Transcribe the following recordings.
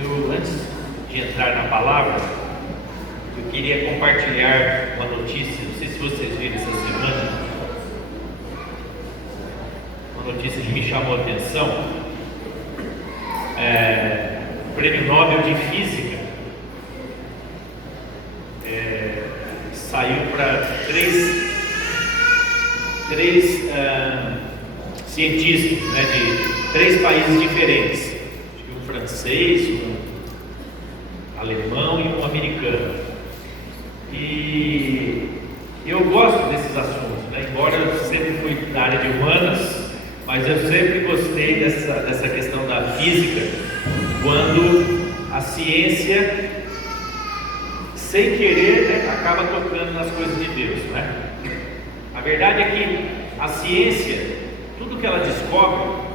Antes de entrar na palavra, eu queria compartilhar uma notícia. Não sei se vocês viram essa semana, uma notícia que me chamou a atenção. O Prêmio Nobel de Física saiu para três cientistas, né, de 3 países diferentes. Um francês, um alemão e um americano. E eu gosto desses assuntos, né? Embora eu sempre fui da área de humanas, mas eu sempre gostei dessa questão da física, quando a ciência, sem querer, né, acaba tocando nas coisas de Deus, né? A verdade é que a ciência, tudo que ela descobre,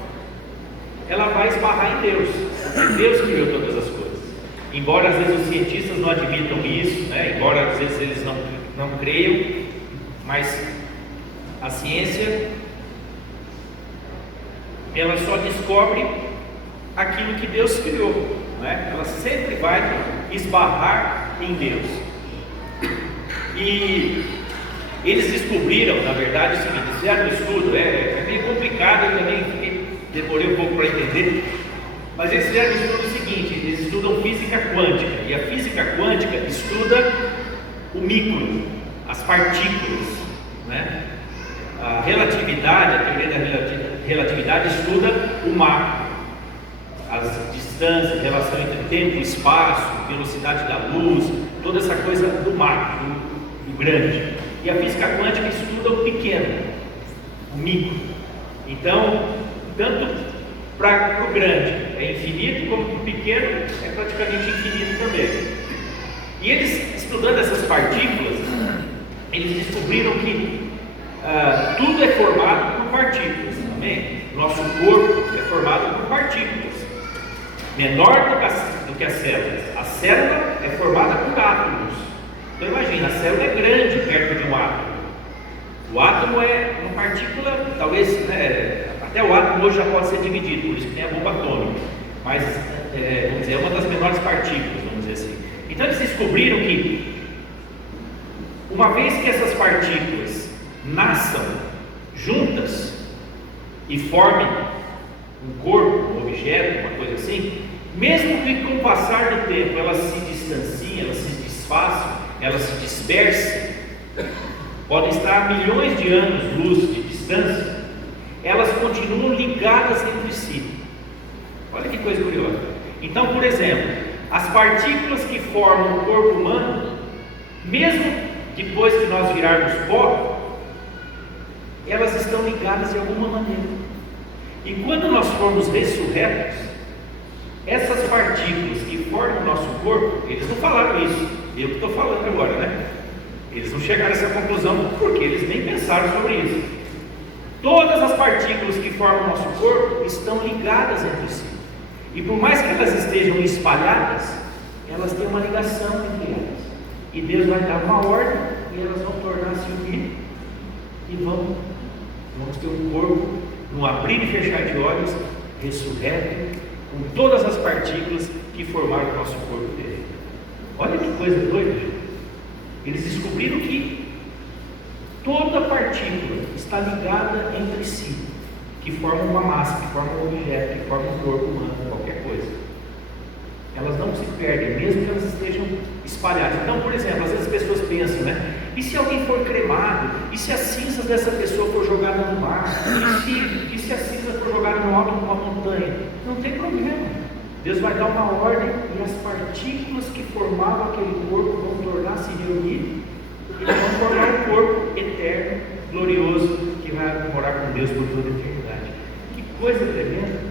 ela vai esbarrar em Deus. Deus criou todas as coisas. Embora às vezes os cientistas não admitam isso, né? Embora às vezes eles não creiam, mas a ciência, ela só descobre aquilo que Deus criou, né? Ela sempre vai esbarrar em Deus. E eles descobriram, na verdade, o seguinte: fizeram um estudo, é meio complicado, eu também demorei um pouco para entender, mas eles fizeram um estudo seguinte: eles estudam física quântica, e a física quântica estuda o micro, as partículas, né? A relatividade, a teoria da relatividade estuda o macro, as distâncias, relação entre tempo e espaço, velocidade da luz, toda essa coisa do macro, do grande. E a física quântica estuda o pequeno, o micro. Então, tanto para o grande é infinito, como para o pequeno é praticamente infinito também. E eles, estudando essas partículas, eles descobriram que tudo é formado por partículas, amém? Nosso corpo é formado por partículas, menor do que as células. A célula é formada por átomos. Então imagina, a célula é grande perto de um átomo. O átomo é uma partícula, talvez, né, até o átomo hoje já pode ser dividido, por isso que tem a bomba atômica. Mas, vamos dizer, é uma das menores partículas, vamos dizer assim. Então eles descobriram que, uma vez que essas partículas nasçam juntas e formem um corpo, um objeto, uma coisa assim, mesmo que com o passar do tempo elas se distanciem, elas se desfaçam, elas se dispersem, podem estar a milhões de anos-luz de distância, elas continuam ligadas entre si. Olha que coisa curiosa. Então, por exemplo, as partículas que formam o corpo humano, mesmo depois que nós virarmos pó, elas estão ligadas de alguma maneira. E quando nós formos ressurretos, essas partículas que formam o nosso corpo, eles não falaram isso, eu que estou falando agora, né? Eles não chegaram a essa conclusão porque eles nem pensaram sobre isso. Todas as partículas que formam o nosso corpo estão ligadas entre si. E por mais que elas estejam espalhadas, elas têm uma ligação entre elas. E Deus vai dar uma ordem e elas vão tornar-se unidas e vamos ter um corpo, num abrir e fechar de olhos, ressurreto, com todas as partículas que formaram o nosso corpo dele. Olha que coisa doida, gente. Eles descobriram que toda partícula está ligada entre si, que forma uma massa, que forma um objeto, que forma um corpo humano, qualquer coisa. Elas não se perdem, mesmo que elas estejam espalhadas. Então, por exemplo, às vezes as pessoas pensam, né? E se alguém for cremado? E se as cinzas dessa pessoa for jogada no mar? E se a cinza for jogada no alto de uma montanha? Não tem problema. Deus vai dar uma ordem e as partículas que formavam aquele corpo vão tornar-se reunir e vão formar um corpo eterno, glorioso, que vai morar com Deus por toda a eternidade. Que coisa tremenda!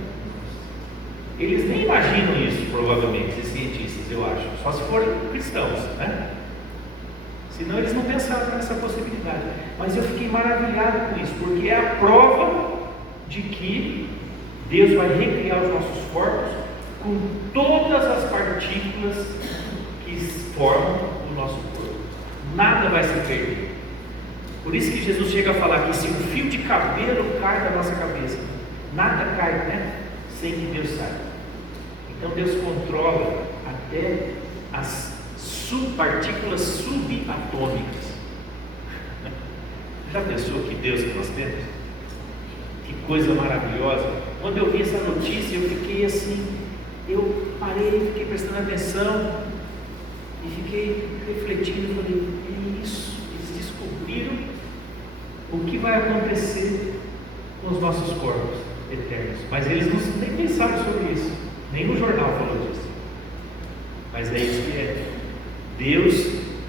Eles nem imaginam isso, provavelmente, esses cientistas, eu acho, só se forem cristãos, né? Senão eles não pensaram nessa possibilidade. Mas eu fiquei maravilhado com isso, porque é a prova de que Deus vai recriar os nossos corpos com todas as partículas que formam o nosso corpo. Nada vai se perder. Por isso que Jesus chega a falar que se um fio de cabelo cai da nossa cabeça, nada cai, né? Sem que Deus saiba. Então Deus controla até as partículas subatômicas. Já pensou que Deus que nós temos? Que coisa maravilhosa! Quando eu vi essa notícia, eu fiquei assim, eu parei, fiquei prestando atenção e fiquei refletindo, falei, é isso, eles descobriram o que vai acontecer com os nossos corpos eternos, mas eles nem pensaram sobre isso, nem no jornal falou disso, mas é isso que é. Deus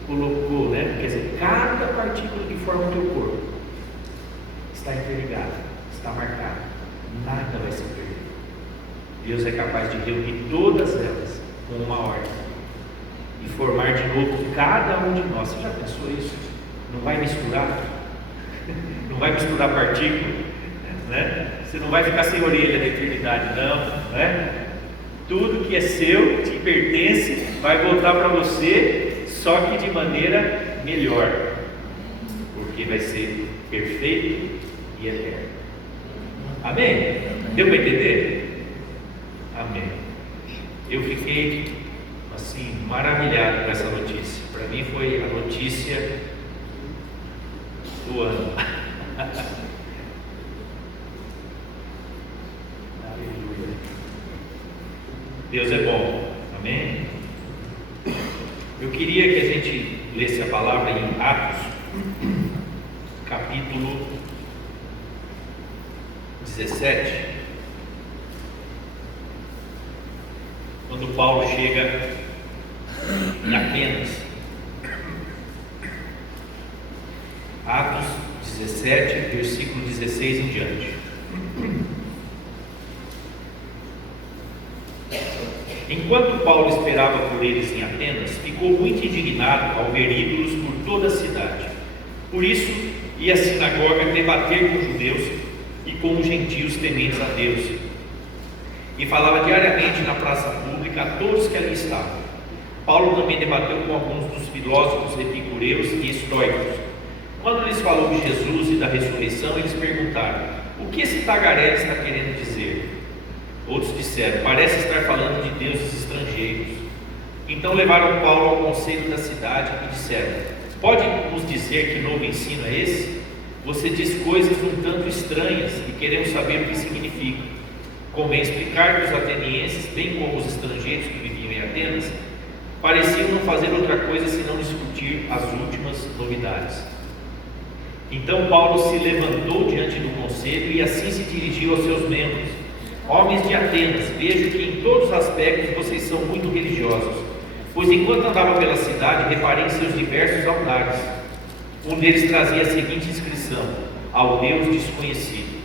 colocou, né? Quer dizer, cada partícula que forma o teu corpo está interligada, está marcada, nada vai se perder. Deus é capaz de reunir todas elas com uma ordem e formar de novo cada um de nós. Você já pensou isso? Não vai misturar? Não vai misturar partícula, né? Você não vai ficar sem orelha na eternidade, não, né? Tudo que é seu, te pertence, vai voltar para você, só que de maneira melhor, porque vai ser perfeito e eterno. Amém? Deu para entender? Amém. Eu fiquei assim maravilhado com essa notícia. Para mim foi a notícia do ano. Aleluia. Deus é bom. Amém? Eu queria que a gente lesse a palavra em Atos, capítulo 17. Quando Paulo chega em Atenas. Atos 17, versículo 16 em diante. Enquanto Paulo esperava por eles em Atenas, ficou muito indignado ao ver ídolos por toda a cidade. Por isso, ia à sinagoga debater com os judeus e com os gentios tementes a Deus. E falava diariamente na praça pública a todos que ali estavam. Paulo também debateu com alguns dos filósofos epicureus e estoicos. Quando lhes falou de Jesus e da ressurreição, eles perguntaram: o que esse tagarela está querendo dizer? Outros disseram: parece estar falando de deuses estrangeiros. Então levaram Paulo ao conselho da cidade e disseram: pode nos dizer que novo ensino é esse? Você diz coisas um tanto estranhas e queremos saber o que significa. Convém explicar que os atenienses, bem como os estrangeiros que viviam em Atenas, pareciam não fazer outra coisa senão discutir as últimas novidades. Então Paulo se levantou diante do conselho e assim se dirigiu aos seus membros: homens de Atenas, vejo que em todos os aspectos vocês são muito religiosos, pois enquanto andava pela cidade, reparei em seus diversos altares. Um deles trazia a seguinte inscrição: ao Deus desconhecido.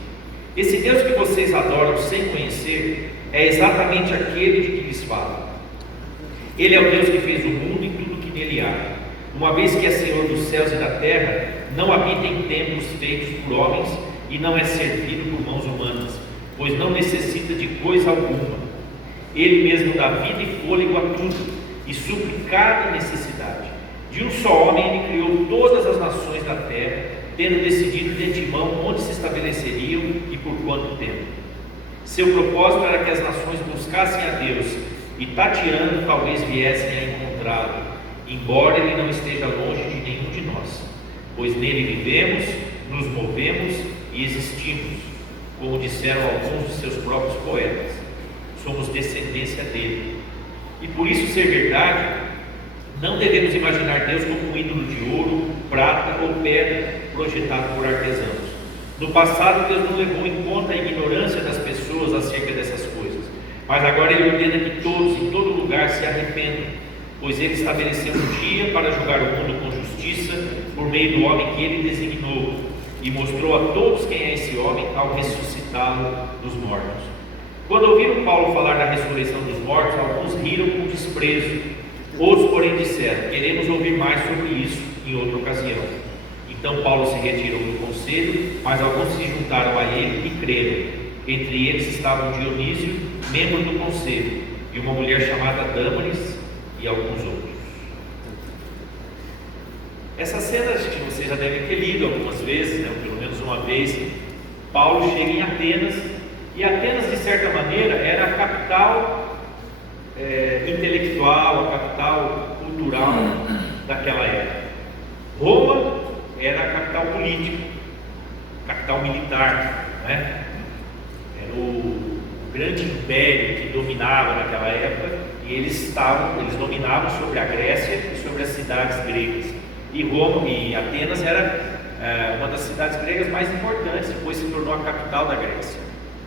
Esse Deus que vocês adoram sem conhecer é exatamente aquele de que lhes falo. Ele é o Deus que fez o mundo e tudo que nele há. Uma vez que é Senhor dos céus e da terra, não habita em templos feitos por homens e não é servido por mãos humanas, pois não necessita de coisa alguma. Ele mesmo dá vida e fôlego a tudo e supre cada necessidade. De um só homem ele criou todas as nações da terra, tendo decidido de antemão onde se estabeleceriam e por quanto tempo. Seu propósito era que as nações buscassem a Deus e, tateando, talvez viessem a encontrá-lo, embora ele não esteja longe de nenhum de nós, pois nele vivemos, nos movemos e existimos, como disseram alguns de seus próprios poetas. Somos descendência dele. E por isso ser verdade, não devemos imaginar Deus como um ídolo de ouro, prata ou pedra projetado por artesãos. No passado, Deus não levou em conta a ignorância das pessoas acerca dessas coisas, mas agora Ele ordena que todos, em todo lugar, se arrependam, pois Ele estabeleceu um dia para julgar o mundo com justiça por meio do homem que Ele designou, e mostrou a todos quem é esse homem ao ressuscitá-lo dos mortos. Quando ouviram Paulo falar da ressurreição dos mortos, alguns riram com desprezo. Outros, porém, disseram: queremos ouvir mais sobre isso em outra ocasião. Então Paulo se retirou do conselho, mas alguns se juntaram a ele e creram. Entre eles estavam Dionísio, membro do conselho, e uma mulher chamada Dâmaris, e alguns outros. Essa cena acho que vocês já devem ter lido algumas vezes, né? Pelo menos uma vez. Paulo chega em Atenas, e Atenas, de certa maneira, era a capital capital cultural daquela época. Roma era a capital política, capital militar, né? Era o grande império que dominava naquela época, e eles dominavam sobre a Grécia e sobre as cidades gregas. E Roma e Atenas era uma das cidades gregas mais importantes, depois se tornou a capital da Grécia.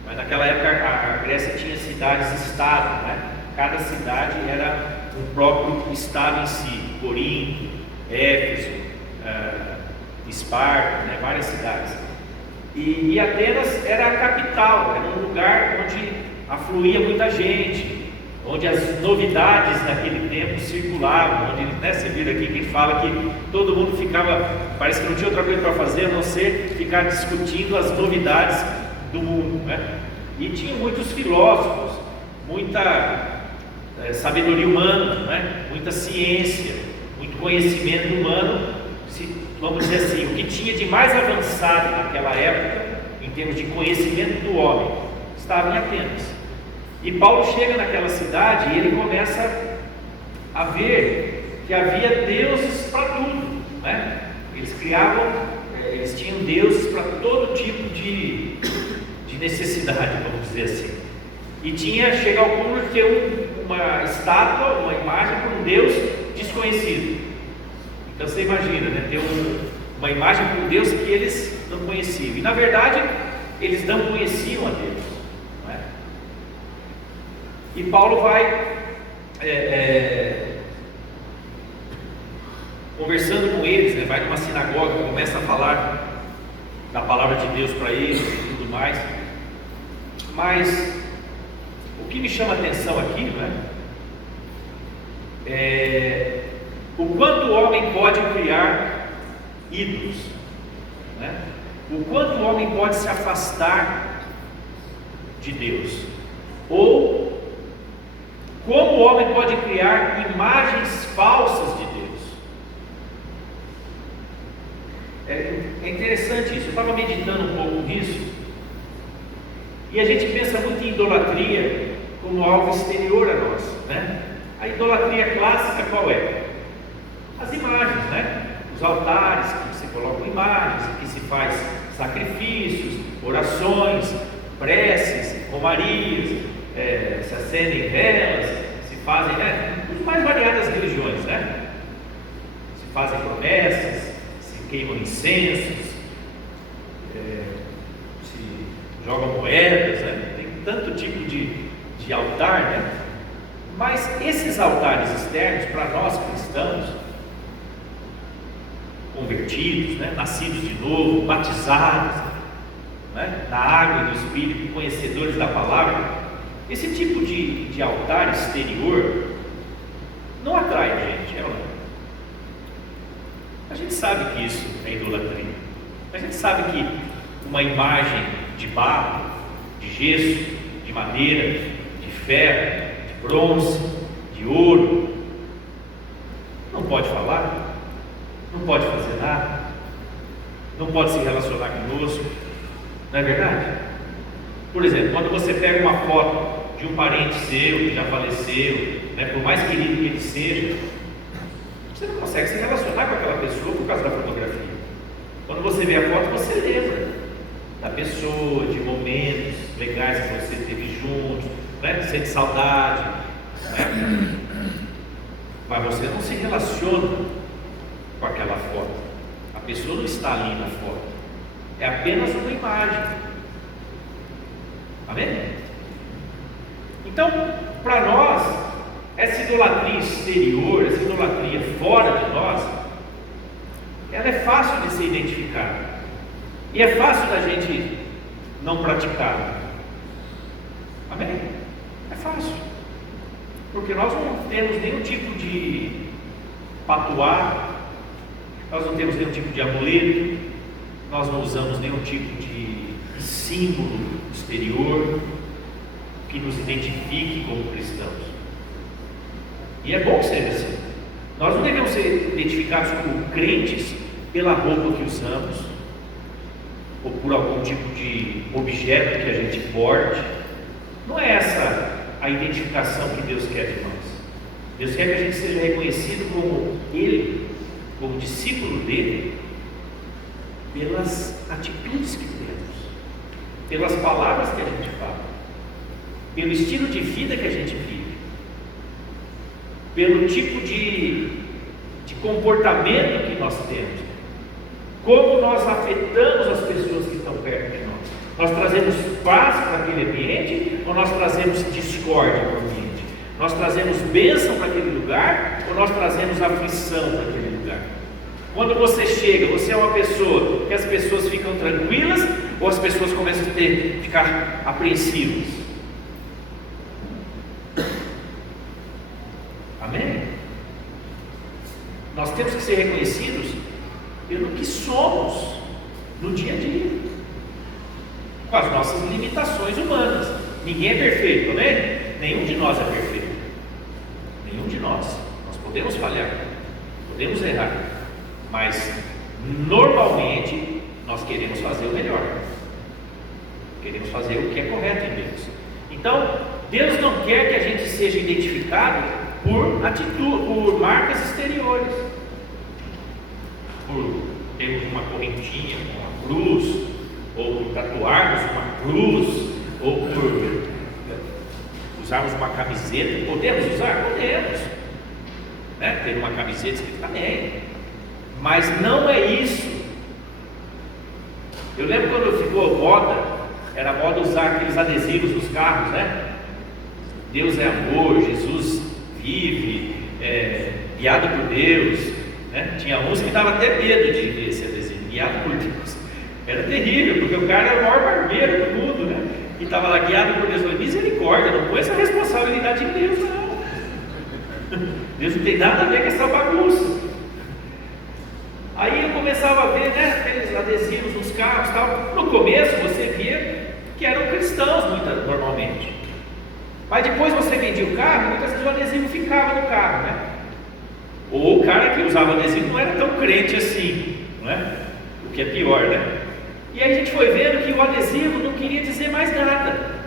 Mas naquela época a Grécia tinha cidades-estado, né? Cada cidade era um próprio estado em si. Corinto, Éfeso, Esparta, né? Várias cidades. E Atenas era a capital, era um lugar onde afluía muita gente, onde as novidades daquele tempo circulavam, onde, né, você vira aqui quem fala que todo mundo ficava, parece que não tinha outra coisa para fazer a não ser ficar discutindo as novidades do mundo, né? E tinha muitos filósofos, muita sabedoria humana, né? Muita ciência, muito conhecimento humano, vamos dizer assim, o que tinha de mais avançado naquela época, em termos de conhecimento do homem, estava em Atenas. E Paulo chega naquela cidade e ele começa a ver que havia deuses para tudo, né? Eles tinham deuses para todo tipo de necessidade, vamos dizer assim. E chega ao cúmulo de ter uma estátua, uma imagem para um Deus desconhecido. Então você imagina, né? Ter uma imagem para um Deus que eles não conheciam. E na verdade, eles não conheciam a Deus. E Paulo vai conversando com eles, né? Vai numa sinagoga, começa a falar da palavra de Deus para eles e tudo mais. Mas o que me chama a atenção aqui, né? É o quanto o homem pode criar ídolos, né? O quanto o homem pode se afastar de Deus, ou como o homem pode criar imagens falsas de Deus. É interessante isso. Eu estava meditando um pouco nisso, e a gente pensa muito em idolatria como algo exterior a nós, né? A idolatria clássica qual é? As imagens, né? Os altares que você coloca imagens, que se faz sacrifícios, orações, preces, romarias, se acendem velas, se fazem, né, as mais variadas religiões, né? Se fazem promessas, se queimam incensos, se jogam moedas, né? Tem tanto tipo de altar, né? Mas esses altares externos, para nós cristãos, convertidos, né, nascidos de novo, batizados, né, na água e no Espírito, conhecedores da palavra, esse tipo de altar exterior não atrai a gente, é ou não? A gente sabe que isso é idolatria. A gente sabe que uma imagem de barro, de gesso, de madeira, de ferro, de bronze, de ouro, não pode falar, não pode fazer nada, não pode se relacionar conosco, não é verdade? Por exemplo, quando você pega uma foto de um parente seu que já faleceu, né, por mais querido que ele seja, você não consegue se relacionar com aquela pessoa por causa da fotografia. Quando você vê a foto, você lembra da pessoa, de momentos legais que você teve juntos, né? Sente saudade, né? Mas você não se relaciona com aquela foto. A pessoa não está ali na foto, é apenas uma imagem. Amém? Então, para nós, essa idolatria exterior, essa idolatria fora de nós, ela é fácil de ser identificada, e é fácil da gente não praticar. Amém? É fácil, porque nós não temos nenhum tipo de patuá, nós não temos nenhum tipo de amuleto, nós não usamos nenhum tipo de símbolo exterior que nos identifique como cristãos. E é bom ser assim. Nós não devemos ser identificados como crentes pela roupa que usamos, ou por algum tipo de objeto que a gente porte. Não é essa a identificação que Deus quer de nós. Deus quer que a gente seja reconhecido como Ele, como discípulo dele, pelas atitudes que temos, pelas palavras que a gente fala, pelo estilo de vida que a gente vive, pelo tipo de comportamento que nós temos, como nós afetamos as pessoas que estão perto de nós. Nós trazemos paz para aquele ambiente ou nós trazemos discórdia para o ambiente? Nós trazemos bênção para aquele lugar ou nós trazemos aflição para aquele lugar? Quando você chega, você é uma pessoa que as pessoas ficam tranquilas ou as pessoas começam a ficar apreensivas? Amém? Nós temos que ser reconhecidos pelo que somos no dia a dia, com as nossas limitações humanas. Ninguém é perfeito, né? Nenhum de nós é perfeito. Nenhum de nós. Nós podemos falhar, podemos errar, mas normalmente nós queremos fazer o melhor. Queremos fazer o que é correto em Deus. Então, Deus não quer que a gente seja identificado por atitude, por marcas exteriores, por termos uma correntinha com uma cruz, ou por tatuarmos uma cruz, ou por usarmos uma camiseta. Podemos usar? Podemos, né? Ter uma camiseta escrita também, mas não é isso. Eu lembro quando ficou moda, era moda usar aqueles adesivos nos carros, né? Deus é amor, Jesus vive, guiado por Deus, né? Tinha uns que davam até medo de ver esse adesivo, guiado por Deus. Era terrível, porque o cara era o maior barbeiro do mundo, né? E estava lá guiado por Deus. Misericórdia, não põe essa responsabilidade em Deus, não. Deus não tem nada a ver com essa bagunça. Aí eu começava a ver, né, aqueles adesivos nos carros e tal. No começo você via que eram cristãos, normalmente. Mas depois você vendia o carro, muitas vezes o adesivo ficava no carro, né? Ou o cara que usava adesivo não era tão crente assim, não é? O que é pior, né? E aí a gente foi vendo que o adesivo não queria dizer mais nada,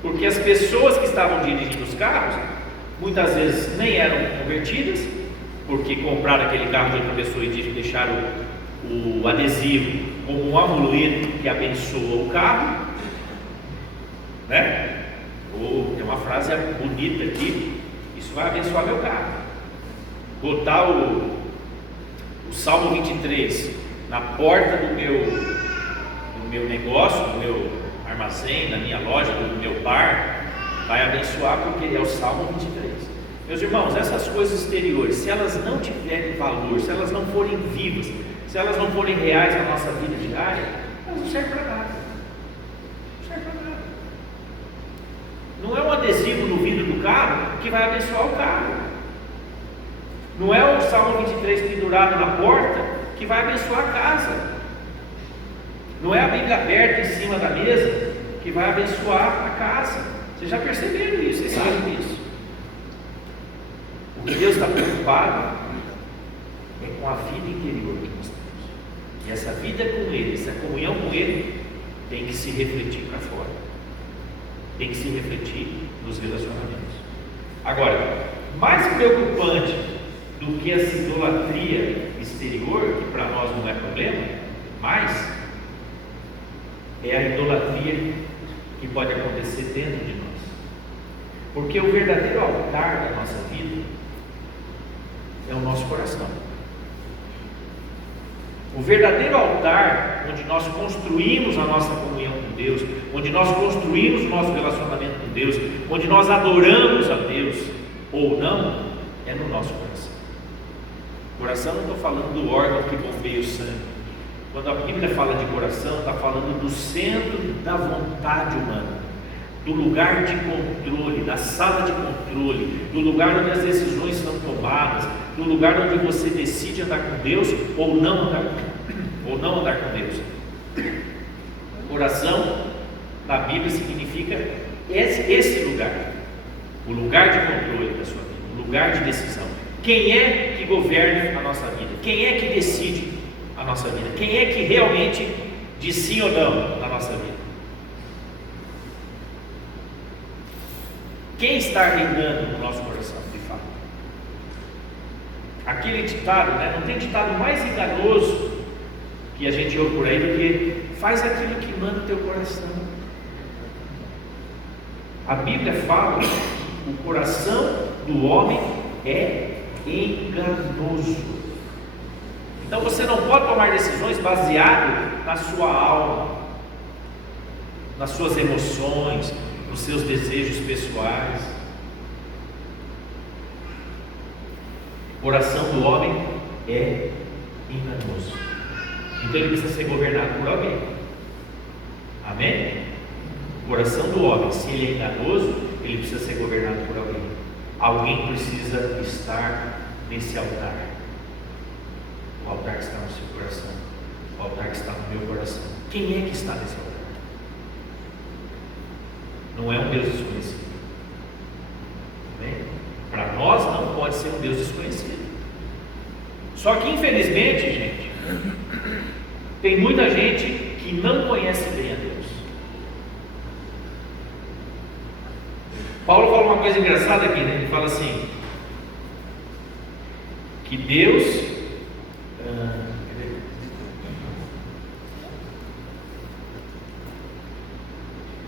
porque as pessoas que estavam dirigindo os carros, muitas vezes nem eram convertidas, porque compraram aquele carro de outra pessoa e deixaram o adesivo como um amuleto que abençoa o carro, né? Ou tem uma frase bonita aqui: isso vai abençoar meu carro. Botar o Salmo 23 na porta do meu negócio, do meu armazém, da minha loja, do meu bar, vai abençoar, porque é o Salmo 23. Meus irmãos, essas coisas exteriores, se elas não tiverem valor, se elas não forem vivas, se elas não forem reais na nossa vida diária, elas não servem para nada. Não servem para nada. Não é um adesivo no vidro do carro que vai abençoar o carro. Não é o Salmo 23 pendurado na porta que vai abençoar a casa. Não é a Bíblia aberta em cima da mesa que vai abençoar a casa. Vocês já perceberam isso, vocês sabem disso. O que Deus está preocupado é com a vida interior que nós temos. E essa vida com Ele, essa comunhão com Ele, tem que se refletir para fora. Tem que se refletir nos relacionamentos. Agora, mais preocupante do que essa idolatria exterior, que para nós não é problema, mas é a idolatria que pode acontecer dentro de nós. Porque o verdadeiro altar da nossa vida é o nosso coração. O verdadeiro altar, onde nós construímos a nossa comunhão com Deus, onde nós construímos o nosso relacionamento com Deus, onde nós adoramos a Deus ou não, é no nosso coração. Coração, não estou falando do órgão que bombeia o sangue. Quando a Bíblia fala de coração, está falando do centro da vontade humana, do lugar de controle, da sala de controle, do lugar onde as decisões são tomadas, do lugar onde você decide andar com Deus ou não andar com Deus. Coração, na Bíblia, significa esse lugar, o lugar de controle da sua vida, o lugar de decisão. Quem é que governa a nossa vida? Quem é que decide a nossa vida? Quem é que realmente diz sim ou não na nossa vida? Quem está reinando no nosso coração, de fato? Aquele ditado, né? Não tem ditado mais enganoso que a gente ouve por aí do que faz aquilo que manda o teu coração. A Bíblia fala que o coração do homem é enganoso. Então você não pode tomar decisões baseado na sua alma, nas suas emoções, nos seus desejos pessoais. O coração do homem é enganoso. Então ele precisa ser governado por alguém. Amém? O coração do homem, se ele é enganoso, ele precisa ser governado por alguém. Alguém precisa estar nesse altar. O altar que está no seu coração, o altar que está no meu coração. Quem é que está nesse altar? Não é um Deus desconhecido. Amém? Para nós não pode ser um Deus desconhecido. Só que infelizmente, gente, tem muita gente que não conhece bem a Deus. Paulo fala uma coisa engraçada aqui, né? Ele fala assim, que Deus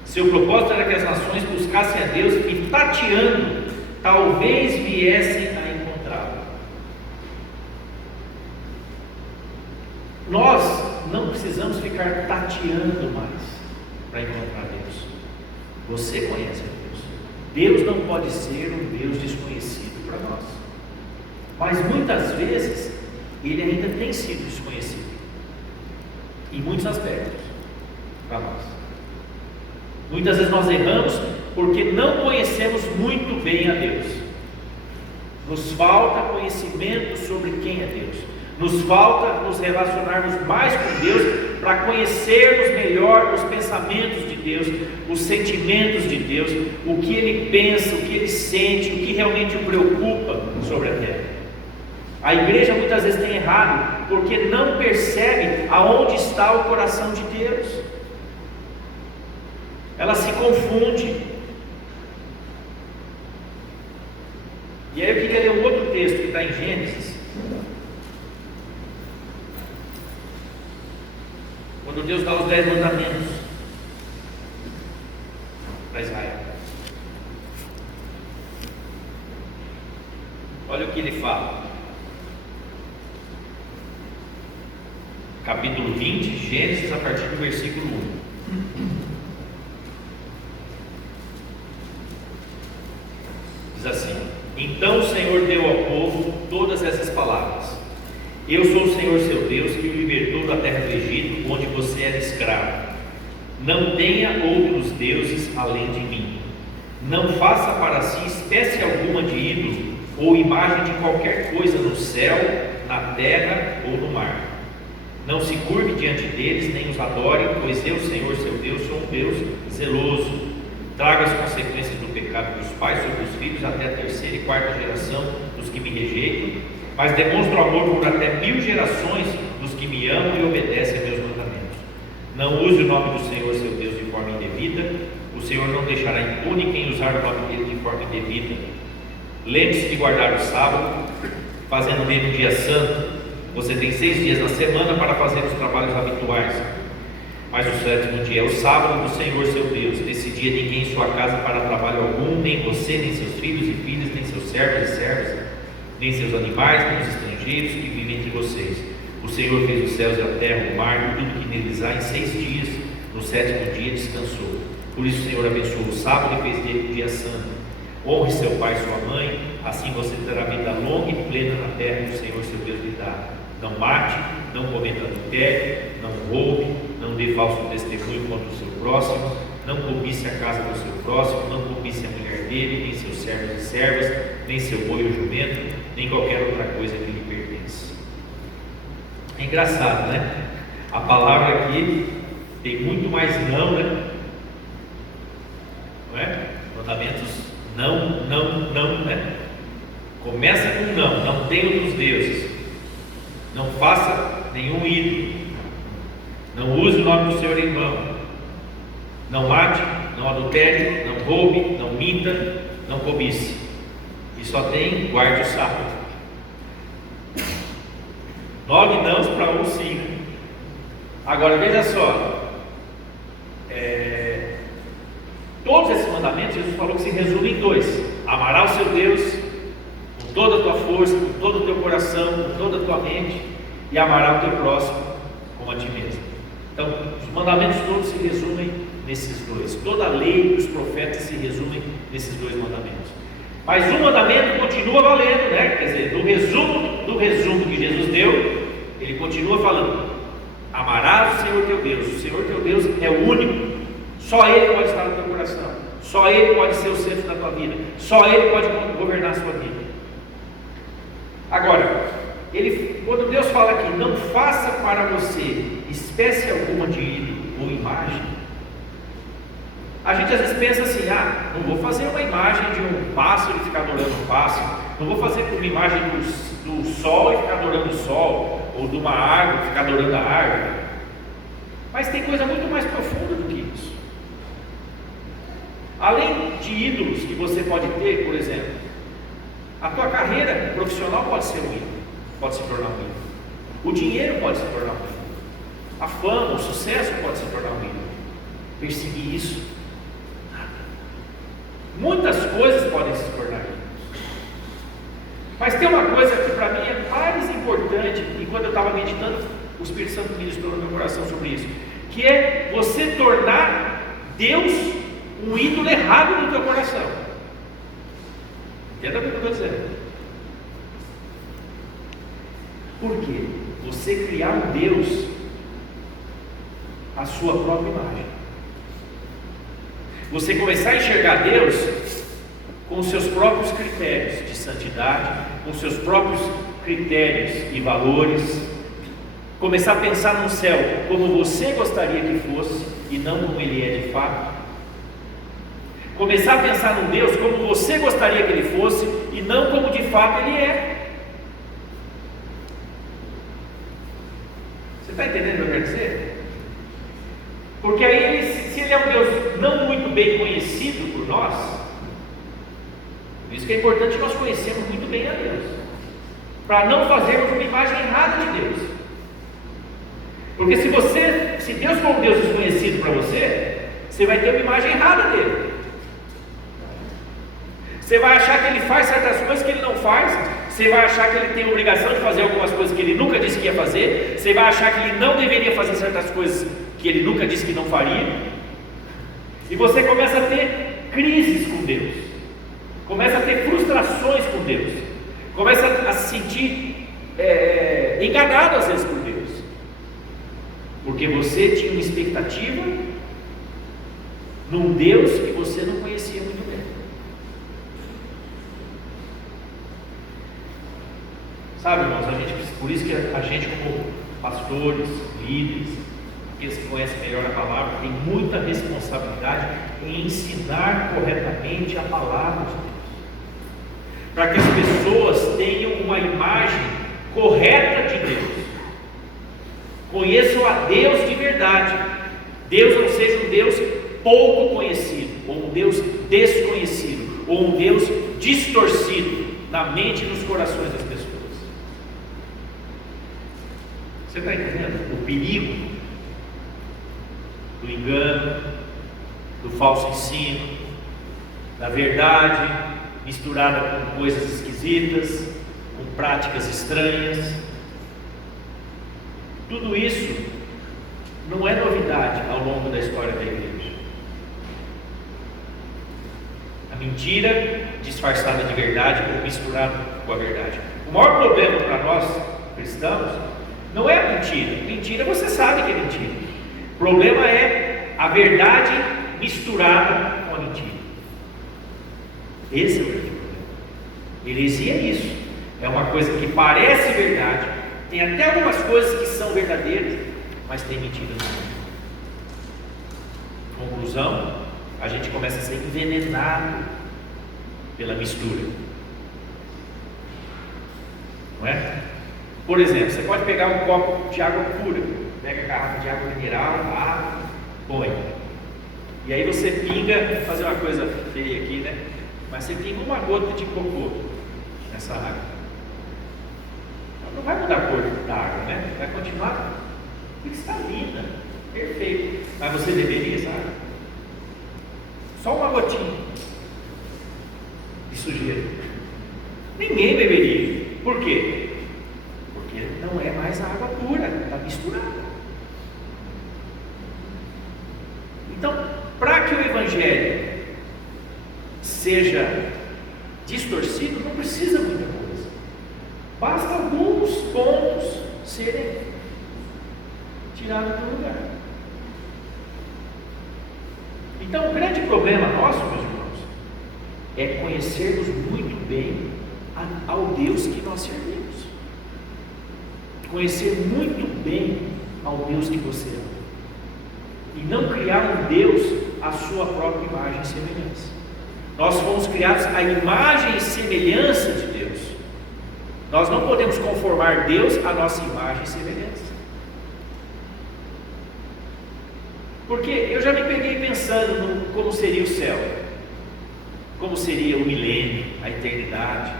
seu propósito era que as nações buscassem a Deus e, tateando, talvez viessem a encontrá-lo. Nós não precisamos ficar tateando mais para encontrar Deus. Você conhece a Deus. Deus não pode ser um Deus desconhecido para nós. Mas muitas vezes Ele ainda tem sido desconhecido em muitos aspectos para nós. Muitas vezes nós erramos porque não conhecemos muito bem a Deus. Nos falta conhecimento sobre quem é Deus. Nos falta nos relacionarmos mais com Deus para conhecermos melhor os pensamentos de Deus, os sentimentos de Deus, o que Ele pensa, o que Ele sente, o que realmente o preocupa sobre a terra. A igreja muitas vezes tem errado porque não percebe aonde está o coração de Deus. Ela se confunde. E aí eu queria ler um outro texto que está em Gênesis, quando Deus dá os 10 mandamentos para Israel. Olha o que ele fala. Capítulo 20, Gênesis, a partir do versículo 1. Diz assim: Então o Senhor deu ao povo todas essas palavras: Eu sou o Senhor seu Deus, que o libertou da terra do Egito, onde você era escravo. Não tenha outros deuses além de mim. Não faça para si espécie alguma de ídolo ou imagem de qualquer coisa no céu, na terra ou no mar. Não se curve diante deles, nem os adore, pois eu, Senhor seu Deus, sou um Deus zeloso. Trago as consequências do pecado dos pais sobre os filhos até a terceira e quarta geração dos que me rejeitam, mas demonstro amor por até 1000 gerações dos que me amam e obedecem a meus mandamentos. Não use o nome do Senhor seu Deus de forma indevida. O Senhor não deixará impune quem usar o nome dele de forma indevida. Lembre-se de guardar o sábado, fazendo nele um dia santo. Você tem 6 dias na semana para fazer os trabalhos habituais, mas o 7º dia é o sábado do Senhor seu Deus. Nesse dia ninguém em sua casa fará trabalho algum, nem você, nem seus filhos e filhas, nem seus servos e servas, nem seus animais, nem os estrangeiros que vivem entre vocês. O Senhor fez os céus e a terra, o mar e tudo que neles há em 6 dias. No 7º dia descansou. Por isso o Senhor abençoou o sábado e fez dele um dia santo. Honre seu pai e sua mãe, assim você terá vida longa e plena na terra que o Senhor seu Deus lhe dá. Não mate, não cometa adultério, não roube, não dê falso testemunho contra o seu próximo, não cobice a casa do seu próximo, não cobice a mulher dele, nem seus servos e servas, nem seu boi ou jumento, nem qualquer outra coisa que lhe pertence. É engraçado, né? A palavra aqui tem muito mais não, né? Não é? Mandamentos não, né? Começa com não tem outros deuses. Não faça nenhum ídolo. Não use o nome do Senhor em vão. Não mate, não adultere, não roube, não minta, não cobice. E só tem guarde o sábado. 9 nãos para um sim. Agora veja só, todos esses mandamentos Jesus falou que se resumem em 2: amará o seu Deus com toda a tua força, com todo o teu coração, com toda a tua mente, e amará o teu próximo como a ti mesmo. Então os mandamentos todos se resumem nesses 2. Toda a lei dos profetas se resumem nesses 2 mandamentos. Mas um mandamento continua valendo, né? Quer dizer, do resumo que Jesus deu, ele continua falando: amarás o Senhor teu Deus. O Senhor teu Deus é o único. Só Ele pode estar no teu coração. Só Ele pode ser o centro da tua vida. Só Ele pode governar a sua vida. Agora, quando Deus fala aqui, não faça para você espécie alguma de ídolo ou imagem, a gente às vezes pensa assim: não vou fazer uma imagem de um pássaro e ficar adorando o pássaro, não vou fazer uma imagem do sol e ficar adorando o sol, ou de uma árvore e ficar adorando a árvore. Mas tem coisa muito mais profunda do que isso. Além de ídolos que você pode ter, por exemplo, a tua carreira profissional pode ser um ídolo, pode se tornar um ídolo. O dinheiro pode se tornar um ídolo. A fama, o sucesso pode se tornar um ídolo. Perseguir isso, muitas coisas podem se tornar ídolos. Mas tem uma coisa que para mim é mais importante, e quando eu estava meditando, o Espírito Santo ministrou no meu coração sobre isso, que é você tornar Deus um ídolo errado no teu coração. Entenda o que eu estou dizendo? Por quê? Você criar um Deus à sua própria imagem. Você começar a enxergar Deus com os seus próprios critérios de santidade, com os seus próprios critérios e valores. Começar a pensar no céu como você gostaria que fosse e não como ele é de fato. Começar a pensar no Deus como você gostaria que ele fosse e não como de fato ele é. Você está entendendo o que eu quero dizer? Porque aí, se ele é um Deus não muito bem conhecido por nós, por isso que é importante nós conhecermos muito bem a Deus, para não fazermos uma imagem errada de Deus. Porque se Deus for um Deus desconhecido para você, você vai ter uma imagem errada dele. Você vai achar que ele faz certas coisas que ele não faz. Você vai achar que ele tem a obrigação de fazer algumas coisas que ele nunca disse que ia fazer. Você vai achar que ele não deveria fazer certas coisas que ele nunca disse que não faria. E você começa a ter crises com Deus, começa a ter frustrações com Deus, começa a se sentir enganado às vezes por Deus, porque você tinha uma expectativa num Deus que você não conhecia muito bem. Sabe, irmãos, por isso que a gente, como pastores, líderes, aqueles que conhecem melhor a palavra, tem muita responsabilidade em ensinar corretamente a palavra de Deus, para que as pessoas tenham uma imagem correta de Deus, conheçam a Deus de verdade. Deus não seja um Deus pouco conhecido, ou um Deus desconhecido, ou um Deus distorcido na mente e nos corações das pessoas. Você está entendendo o perigo do engano, do falso ensino, da verdade misturada com coisas esquisitas, com práticas estranhas? Tudo isso não é novidade ao longo da história da igreja. A mentira disfarçada de verdade ou misturada com a verdade. O maior problema para nós cristãos não é a mentira. Mentira você sabe que é mentira. O problema é a verdade misturada com a mentira. Esse é o grande problema. Heresia é isso. É uma coisa que parece verdade, tem até algumas coisas que são verdadeiras, mas tem mentira no meio. Conclusão, a gente começa a ser envenenado pela mistura. Não é? Por exemplo, você pode pegar um copo de água pura, pega a garrafa de água mineral, água, põe. E aí você pinga, vou fazer uma coisa feia aqui, né? mas você pinga uma gota de cocô nessa água, não vai mudar a cor da água, né? Vai continuar cristalina, perfeito. Mas você beberia essa água? Só uma gotinha de sujeira. Ninguém beberia. Por quê? Porque não é mais a água pura, está misturada. Então, para que o Evangelho seja distorcido, não precisa muita coisa. Basta alguns pontos serem tirados do lugar. Então, o grande problema nosso, meus irmãos, é conhecermos muito bem ao Deus que nós servimos. Conhecer muito bem ao Deus que você ama. E não criar um Deus à sua própria imagem e semelhança. Nós fomos criados à imagem e semelhança de Deus. Nós não podemos conformar Deus à nossa imagem e semelhança. Porque eu já me peguei pensando no como seria o céu, como seria o milênio, a eternidade.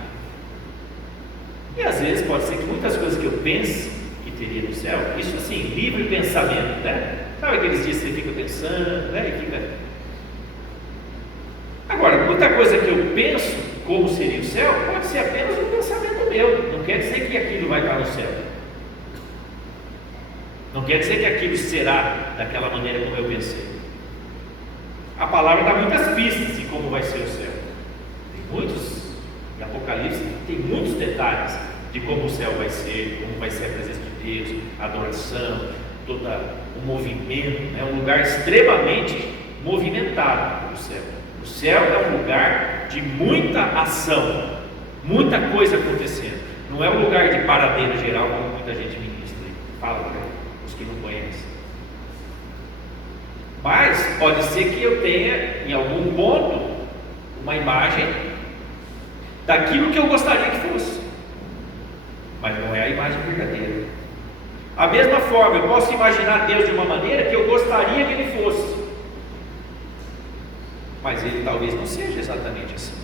E às vezes pode ser que muitas coisas que eu pense que teria no céu, isso assim, livre pensamento, né? Sabe aqueles dias que você fica pensando, né? E fica... Agora, muita coisa que eu penso como seria o céu, pode ser apenas um pensamento meu. Não quer dizer que aquilo vai estar no céu. Não quer dizer que aquilo será daquela maneira como eu pensei. A palavra dá muitas pistas de como vai ser o céu. Tem muitos, em Apocalipse tem muitos detalhes de como o céu vai ser, como vai ser a presença de Deus, a adoração, todo o movimento, é um lugar extremamente movimentado, o céu. O céu é um lugar de muita ação, muita coisa acontecendo. Não é um lugar de paradeiro geral, como muita gente ministra e fala para os que não conhecem. Mas pode ser que eu tenha, em algum ponto, uma imagem daquilo que eu gostaria que fosse, mas não é a imagem verdadeira. A mesma forma, eu posso imaginar Deus de uma maneira que eu gostaria que Ele fosse, mas Ele talvez não seja exatamente assim.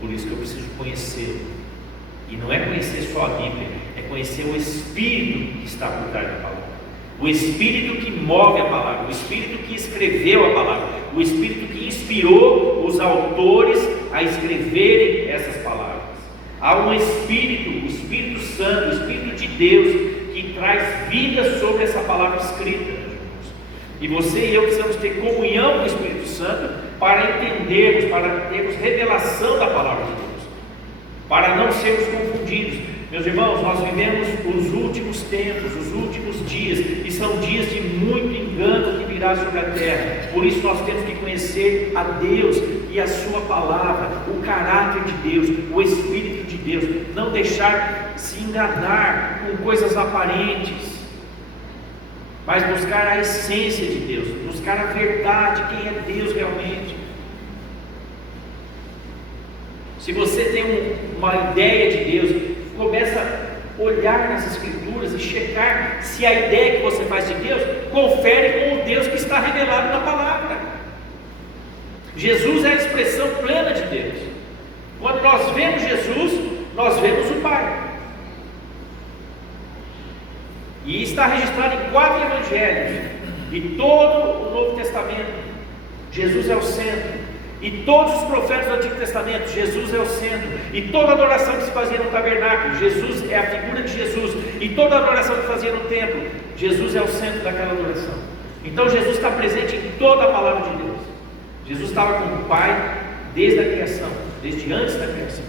Por isso que eu preciso conhecê-lo. E não é conhecer só a Bíblia, é conhecer o Espírito que está por trás da palavra, o Espírito que move a palavra, o Espírito que escreveu a palavra, o Espírito que inspirou os autores a escreverem essas palavras. Há um Espírito, o Espírito Santo, o Espírito de Deus, que traz vida sobre essa palavra escrita, meus irmãos. E você e eu precisamos ter comunhão com o Espírito Santo para entendermos, para termos revelação da palavra de Deus, para não sermos confundidos. Meus irmãos, nós vivemos os últimos tempos, os últimos dias, e são dias de muito engano que virá sobre a terra. Por isso nós temos que conhecer a Deus e a sua palavra, o caráter de Deus, o Espírito de Deus, não deixar se enganar com coisas aparentes, mas buscar a essência de Deus, buscar a verdade, quem é Deus realmente. Se você tem uma ideia de Deus, começa a olhar nas Escrituras e checar se a ideia que você faz de Deus confere com o Deus que está revelado na palavra. Jesus é a expressão plena de Deus. Quando nós vemos Jesus, nós vemos o Pai. E está registrado em 4 evangelhos e todo o Novo Testamento. Jesus é o centro. E todos os profetas do Antigo Testamento, Jesus é o centro. E toda a adoração que se fazia no tabernáculo, Jesus é a figura de Jesus. E toda a adoração que se fazia no templo, Jesus é o centro daquela adoração. Então Jesus está presente em toda a palavra de Deus. Jesus estava com o Pai desde a criação, desde antes da criação.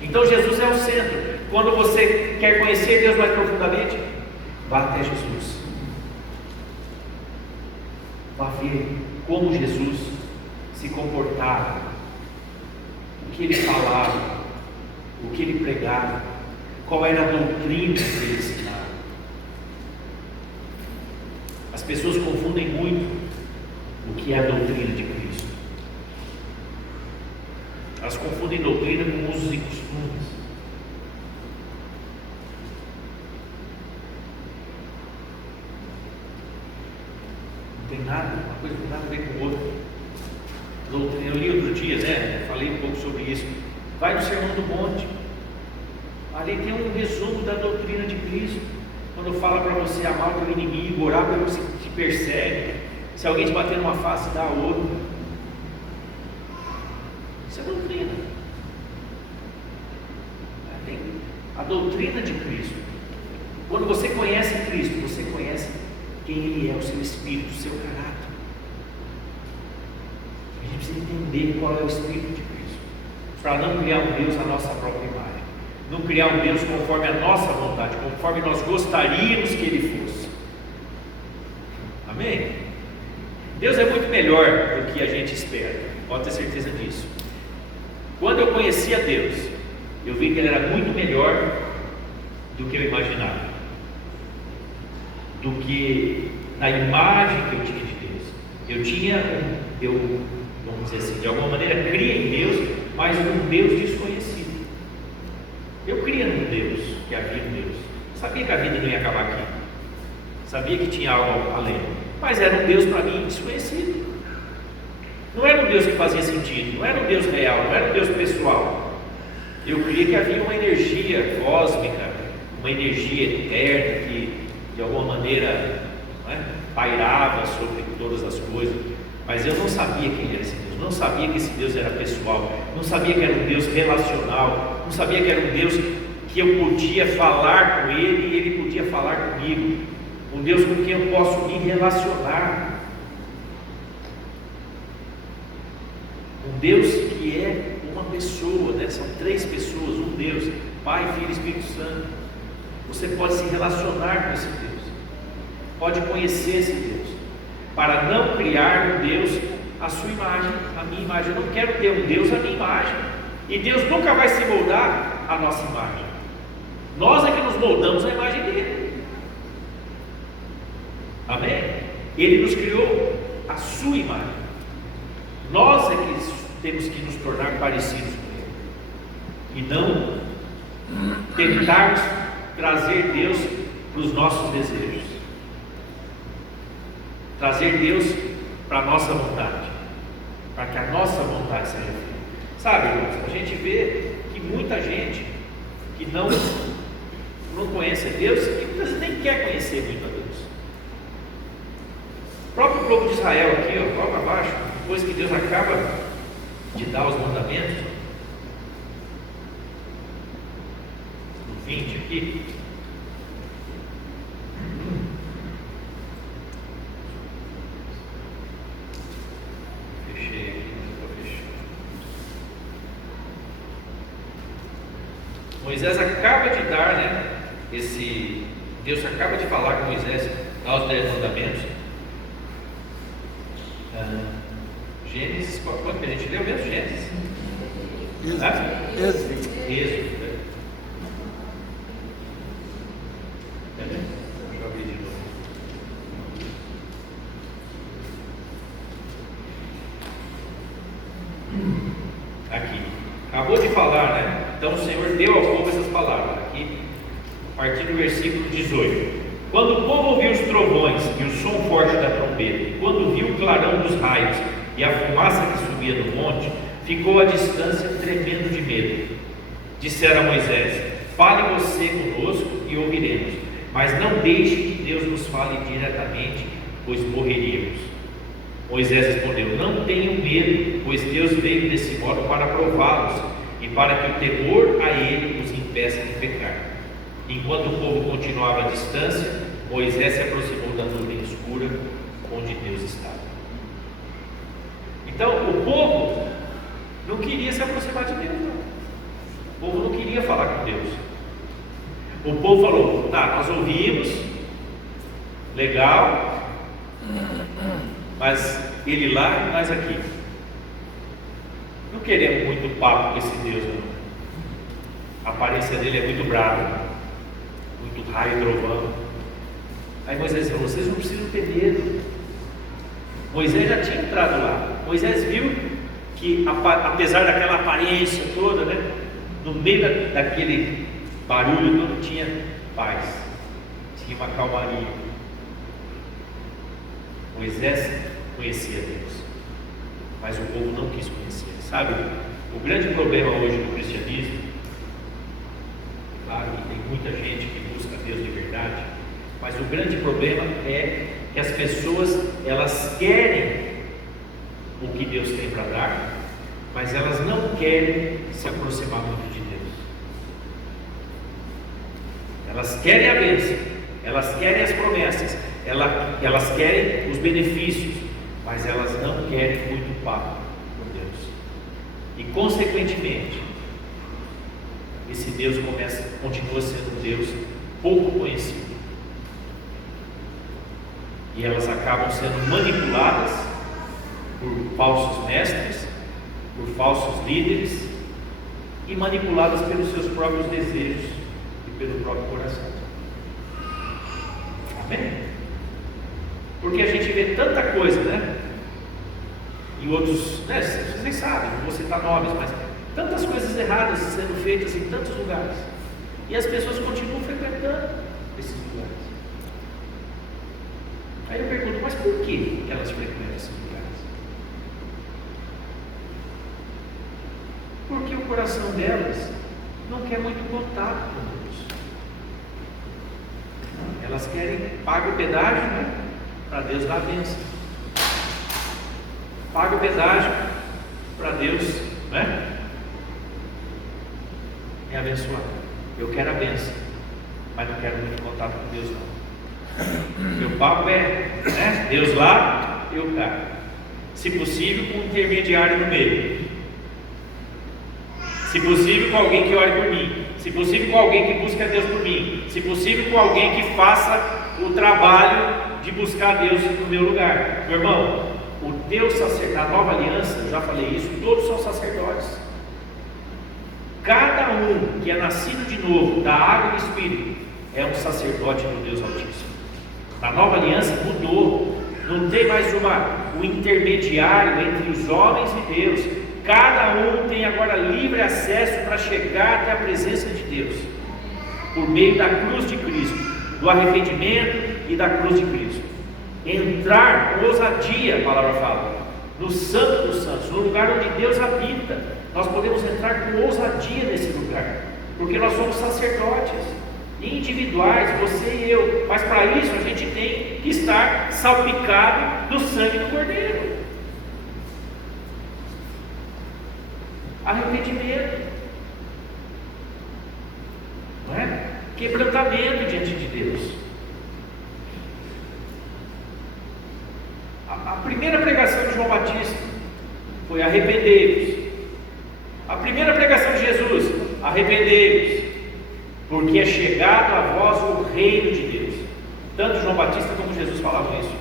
Então Jesus é o centro. Quando você quer conhecer Deus mais profundamente, vá até Jesus. Vá ver como Jesus se comportava, o que ele falava, o que ele pregava, qual era a doutrina que ele ensinava. As pessoas confundem muito o que é a doutrina de Cristo. Elas confundem doutrina com usos e costumes. Não tem nada, uma coisa não tem nada a ver com outra. Eu li outros dias, falei um pouco sobre isso. Vai no Sermão do Monte. Ali tem um resumo da doutrina de Cristo. Quando fala para você amar o teu inimigo, orar pelos que te perseguem. Se alguém te bater numa face, dá a outra. Isso é doutrina. Tem a doutrina de Cristo. Quando você conhece Cristo, você conhece quem Ele é, o seu espírito, o seu caráter. A gente precisa entender qual é o espírito de Cristo, para não criar um Deus à nossa própria imagem, não criar um Deus conforme a nossa vontade, conforme nós gostaríamos que Ele fosse. Amém? Deus é muito melhor do que a gente espera, pode ter certeza disso. Quando eu conhecia Deus, eu vi que Ele era muito melhor do que eu imaginava, do que na imagem que eu tinha de Deus. Vamos dizer assim, de alguma maneira cria em Deus, mas um Deus desconhecido. Eu cria num Deus, que havia um Deus. Sabia que a vida não ia acabar aqui, sabia que tinha algo além, mas era um Deus para mim desconhecido. Não era um Deus que fazia sentido, não era um Deus real, não era um Deus pessoal. Eu cria que havia uma energia cósmica, uma energia eterna que de alguma maneira pairava sobre todas as coisas, mas eu não sabia quem era esse Deus, não sabia que esse Deus era pessoal, não sabia que era um Deus relacional, não sabia que era um Deus que eu podia falar com Ele e Ele podia falar comigo, um Deus com quem eu posso me relacionar, um Deus que é uma pessoa, são três pessoas, um Deus, Pai, Filho e Espírito Santo. Você pode se relacionar com esse Deus, pode conhecer esse Deus, para não criar um Deus à sua imagem, à minha imagem. Eu não quero ter um Deus à minha imagem, e Deus nunca vai se moldar à nossa imagem. Nós é que nos moldamos à imagem dele. Amém? Ele nos criou à sua imagem. Nós é que temos que nos tornar parecidos com Ele, e não tentarmos trazer Deus para os nossos desejos, trazer Deus para a nossa vontade, para que a nossa vontade seja feita. Sabe, irmãos, a gente vê que muita gente que não conhece a Deus, e muitas vezes nem quer conhecer muito a Deus. O próprio povo de Israel aqui, logo abaixo, depois que Deus acaba de dar os mandamentos, no 20 aqui, fechei aqui, mas eu vou fechar. Moisés acaba de dar, Deus acaba de falar com Moisés, dar os 10 mandamentos. Gênesis, quanto que a gente leu mesmo? Gênesis? Êxodo. Deixa eu abrir de novo. Aqui, acabou de falar, Então o Senhor deu ao povo essas palavras, aqui, a partir do versículo 18. Quando o povo ouviu os trovões e o som forte da trombeta, e quando viu o clarão dos raios e a fumaça que subia do monte, ficou à distância tremendo de medo. Disseram a Moisés: fale você conosco e ouviremos, mas não deixe que Deus nos fale diretamente, pois morreríamos. Moisés respondeu: não tenham medo, pois Deus veio desse modo para prová-los e para que o temor a Ele os impeça de pecar. Enquanto o povo continuava à distância, Moisés se aproximou da nuvem escura onde Deus estava. Então o povo não queria se aproximar de Deus, não. O povo não queria falar com Deus. O povo falou: tá, nós ouvimos, legal, mas ele lá e nós aqui. Não queremos muito papo com esse Deus, não. A aparência dele é muito brava, muito raio e trovão. Aí Moisés falou: vocês não precisam ter medo. Moisés já tinha entrado lá. Moisés viu que, apesar daquela aparência toda, no meio daquele barulho todo, tinha paz, tinha uma calmaria. Moisés conhecia Deus, mas o povo não quis conhecer. Sabe, O grande problema hoje do cristianismo, claro que tem muita gente que busca Deus de verdade, mas o grande problema é que as pessoas, elas querem o que Deus tem para dar, mas elas não querem se aproximar muito de Deus. Elas querem a bênção, elas querem as promessas, elas querem os benefícios, mas elas não querem muito papo com Deus. E consequentemente, esse Deus continua sendo um Deus pouco conhecido. E elas acabam sendo manipuladas por falsos mestres, por falsos líderes, e manipuladas pelos seus próprios desejos e pelo próprio coração. Amém? Porque a gente vê tanta coisa, né? E outros, né? Vocês nem sabem, não vou citar nomes, mas tantas coisas erradas sendo feitas em tantos lugares, e as pessoas continuam frequentando esses lugares. Aí eu pergunto, mas por que elas frequentam esses lugares? Porque o coração delas não quer muito contato com Deus. Elas querem, paga o pedágio, né? Para Deus dar a bênção. Paga o pedágio para Deus, né? Me abençoar. Eu quero a bênção, mas não quero muito contato com Deus não. Meu papo é, né? Deus lá, eu cá. Se possível, com um intermediário no meio. Se possível, com alguém que ore por mim. Se possível, com alguém que busque a Deus por mim. Se possível, com alguém que faça o trabalho de buscar Deus no meu lugar. Meu irmão, o teu sacerdote, a nova aliança, eu já falei isso, todos são sacerdotes. Cada um que é nascido de novo da água e do Espírito é um sacerdote do Deus Altíssimo. Na nova aliança mudou, não tem mais um intermediário entre os homens e Deus. Cada um tem agora livre acesso para chegar até a presença de Deus, por meio da cruz de Cristo, do arrependimento e da cruz de Cristo. Entrar com ousadia, a palavra fala, no Santo dos Santos, no lugar onde Deus habita. Nós podemos entrar com ousadia nesse lugar, porque nós somos sacerdotes individuais, você e eu, mas para isso a gente tem que estar salpicado do sangue do Cordeiro. Arrependimento, não é? Quebrantamento diante de Deus. A primeira pregação de João Batista foi: arrependei-vos. A primeira pregação de Jesus: arrependei-vos, porque é chegado a vós o reino de Deus. Tanto João Batista como Jesus falavam isso.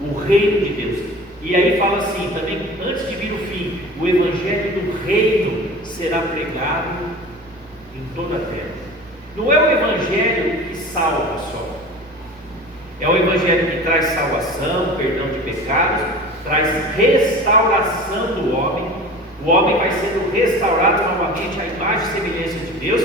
O reino de Deus. E aí fala assim também, antes de vir o fim: o evangelho do reino será pregado em toda a terra. Não é o evangelho que salva só, é o evangelho que traz salvação, perdão de pecados, traz restauração do homem. O homem vai sendo restaurado novamente à imagem e semelhança de Deus,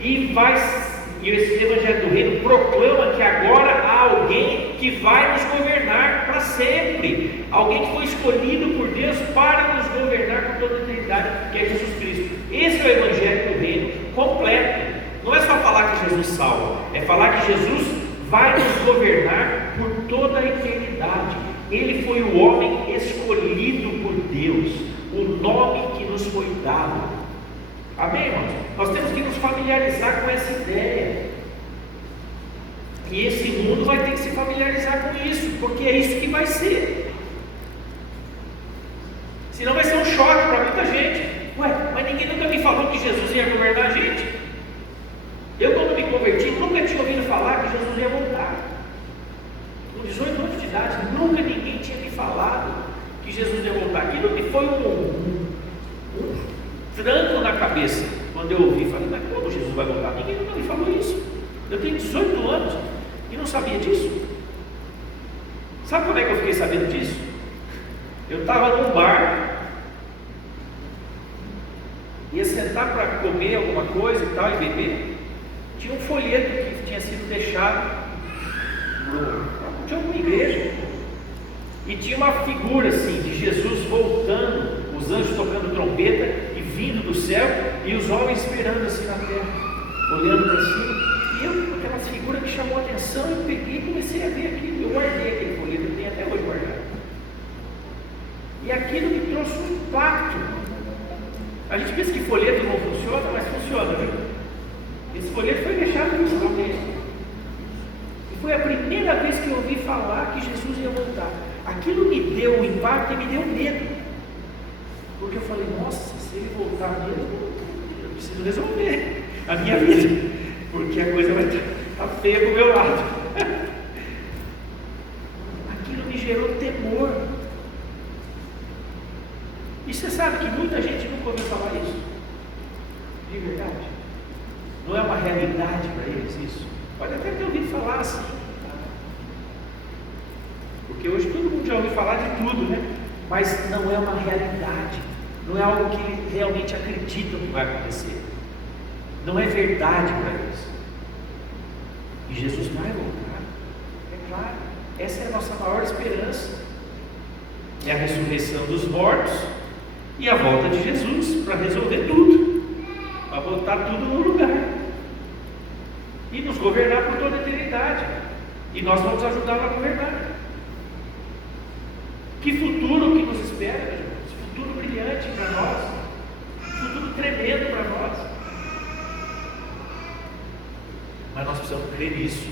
e esse evangelho do reino proclama que agora há alguém que vai nos governar para sempre, alguém que foi escolhido por Deus para nos governar por toda a eternidade, que é Jesus Cristo. Esse é o evangelho do reino completo. Não é só falar que Jesus salva, é falar que Jesus vai nos governar por toda a eternidade. Ele foi o homem escolhido por Deus, o nome que nos foi dado. Amém, irmãos? Nós temos que nos familiarizar com essa ideia, e esse mundo vai ter que se familiarizar com isso, porque é isso que vai ser. Senão vai ser um choque para muita gente. Ué, mas ninguém nunca me falou que Jesus ia governar a gente. Eu, quando me converti, nunca tinha ouvido falar que Jesus ia voltar. Com 18 anos de idade, nunca ninguém tinha me falado que Jesus ia voltar. Aquilo me foi um tranco na cabeça. Quando eu ouvi, falei: mas como Jesus vai voltar? Ninguém nunca me falou isso. Eu tenho 18 anos e não sabia disso. Sabe como é que eu fiquei sabendo disso? Eu estava num bar, ia sentar para comer alguma coisa e tal, e beber. Tinha um folheto que tinha sido deixado de alguma igreja, e tinha uma figura assim de Jesus voltando, os anjos tocando trombeta e vindo do céu, e os homens esperando assim na terra, olhando para cima. E eu, aquela figura que chamou a atenção, eu peguei e comecei a ver aquilo. Eu guardei aquele folheto, eu tenho até hoje guardado. E aquilo me trouxe um impacto. A gente pensa que folheto não funciona, mas funciona, viu? Esse folheto foi deixado no folheto. E foi a primeira vez que eu ouvi falar que Jesus ia voltar. Aquilo me deu um impacto e me deu medo. Porque eu falei, nossa, se ele voltar mesmo, eu preciso resolver a minha vida. Porque a coisa vai estar feia para o meu lado. Aquilo me gerou temor. E você sabe que muita gente nunca ouviu falar isso? De verdade. Não é uma realidade para eles isso. Pode até ter ouvido falar assim. Porque hoje todo mundo já ouviu falar de tudo, né? Mas não é uma realidade. Não é algo que eles realmente acreditam que vai acontecer. Não é verdade para eles. E Jesus vai voltar. É claro. Essa é a nossa maior esperança. É a ressurreição dos mortos e a volta de Jesus para resolver tudo. Para botar tudo no lugar. E nos governar por toda a eternidade. E nós vamos ajudá-lo a governar. Que futuro que nos espera, meus irmãos? Futuro brilhante para nós. Futuro tremendo para nós. Mas nós precisamos crer nisso.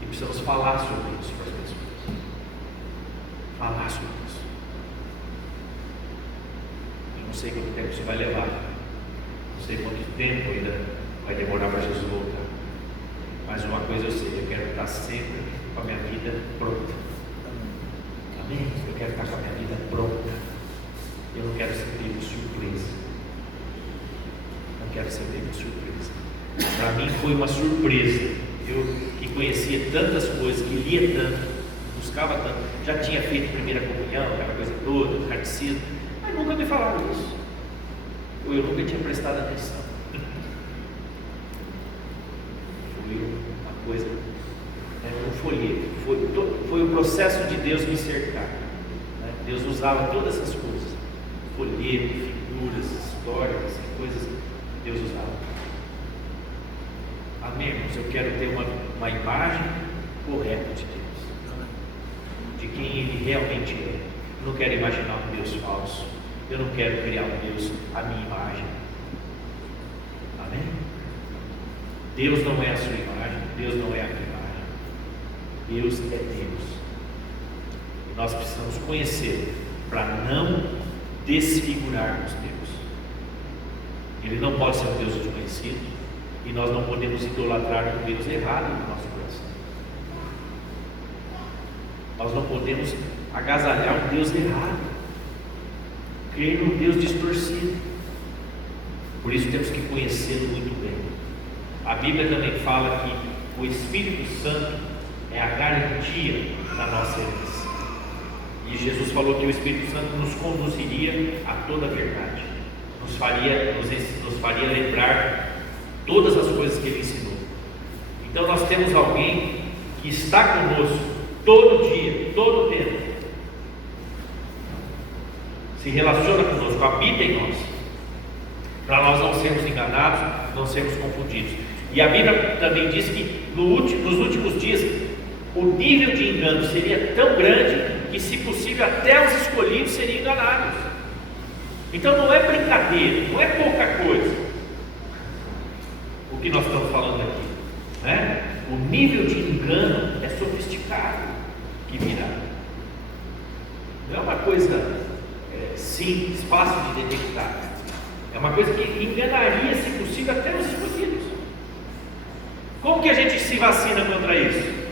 E precisamos falar sobre isso para as pessoas. Falar sobre isso. Eu não sei quanto tempo isso vai levar. Não sei quanto tempo ainda vai demorar para Jesus voltar. Mas uma coisa eu sei, eu quero estar sempre com a minha vida pronta. Amém? Eu quero estar com a minha vida pronta. Eu não quero ser pego de surpresa. Não quero ser pego de surpresa. Para mim foi uma surpresa. Eu que conhecia tantas coisas, que lia tanto, buscava tanto, já tinha feito primeira comunhão, aquela coisa toda, catecismo, mas nunca me falaram isso. Ou eu nunca tinha prestado atenção. Foi uma coisa, um folheto, foi o processo de Deus me cercar. Né? Deus usava todas essas coisas, folheto, figuras, histórias, coisas que Deus usava. Amém, irmãos? Eu quero ter uma imagem correta de Deus, de quem Ele realmente é. Eu não quero imaginar um Deus falso. Eu não quero criar um Deus à minha imagem. Amém? Deus não é a sua imagem, Deus não é a minha imagem. Deus é Deus. E nós precisamos conhecê-lo para não desfigurarmos Deus. Ele não pode ser um Deus desconhecido. E nós não podemos idolatrar um Deus errado no nosso coração. Nós não podemos agasalhar um Deus errado, crer num Deus distorcido. Por isso temos que conhecê-lo muito bem. A Bíblia também fala que o Espírito Santo é a garantia da nossa herança. E Jesus falou que o Espírito Santo nos conduziria a toda a verdade, nos faria lembrar todas as coisas que Ele ensinou. Então nós temos alguém que está conosco todo dia, todo o tempo, se relaciona conosco, habita em nós, para nós não sermos enganados, não sermos confundidos. E a Bíblia também diz que nos últimos dias o nível de engano seria tão grande que, se possível, até os escolhidos seriam enganados. Então não é brincadeira, não é pouca coisa o que nós estamos falando aqui, né? O nível de engano é sofisticado que virá. Não é uma coisa simples, fácil de detectar. É uma coisa que enganaria, se possível, até os escolhidos. Como que a gente se vacina contra isso?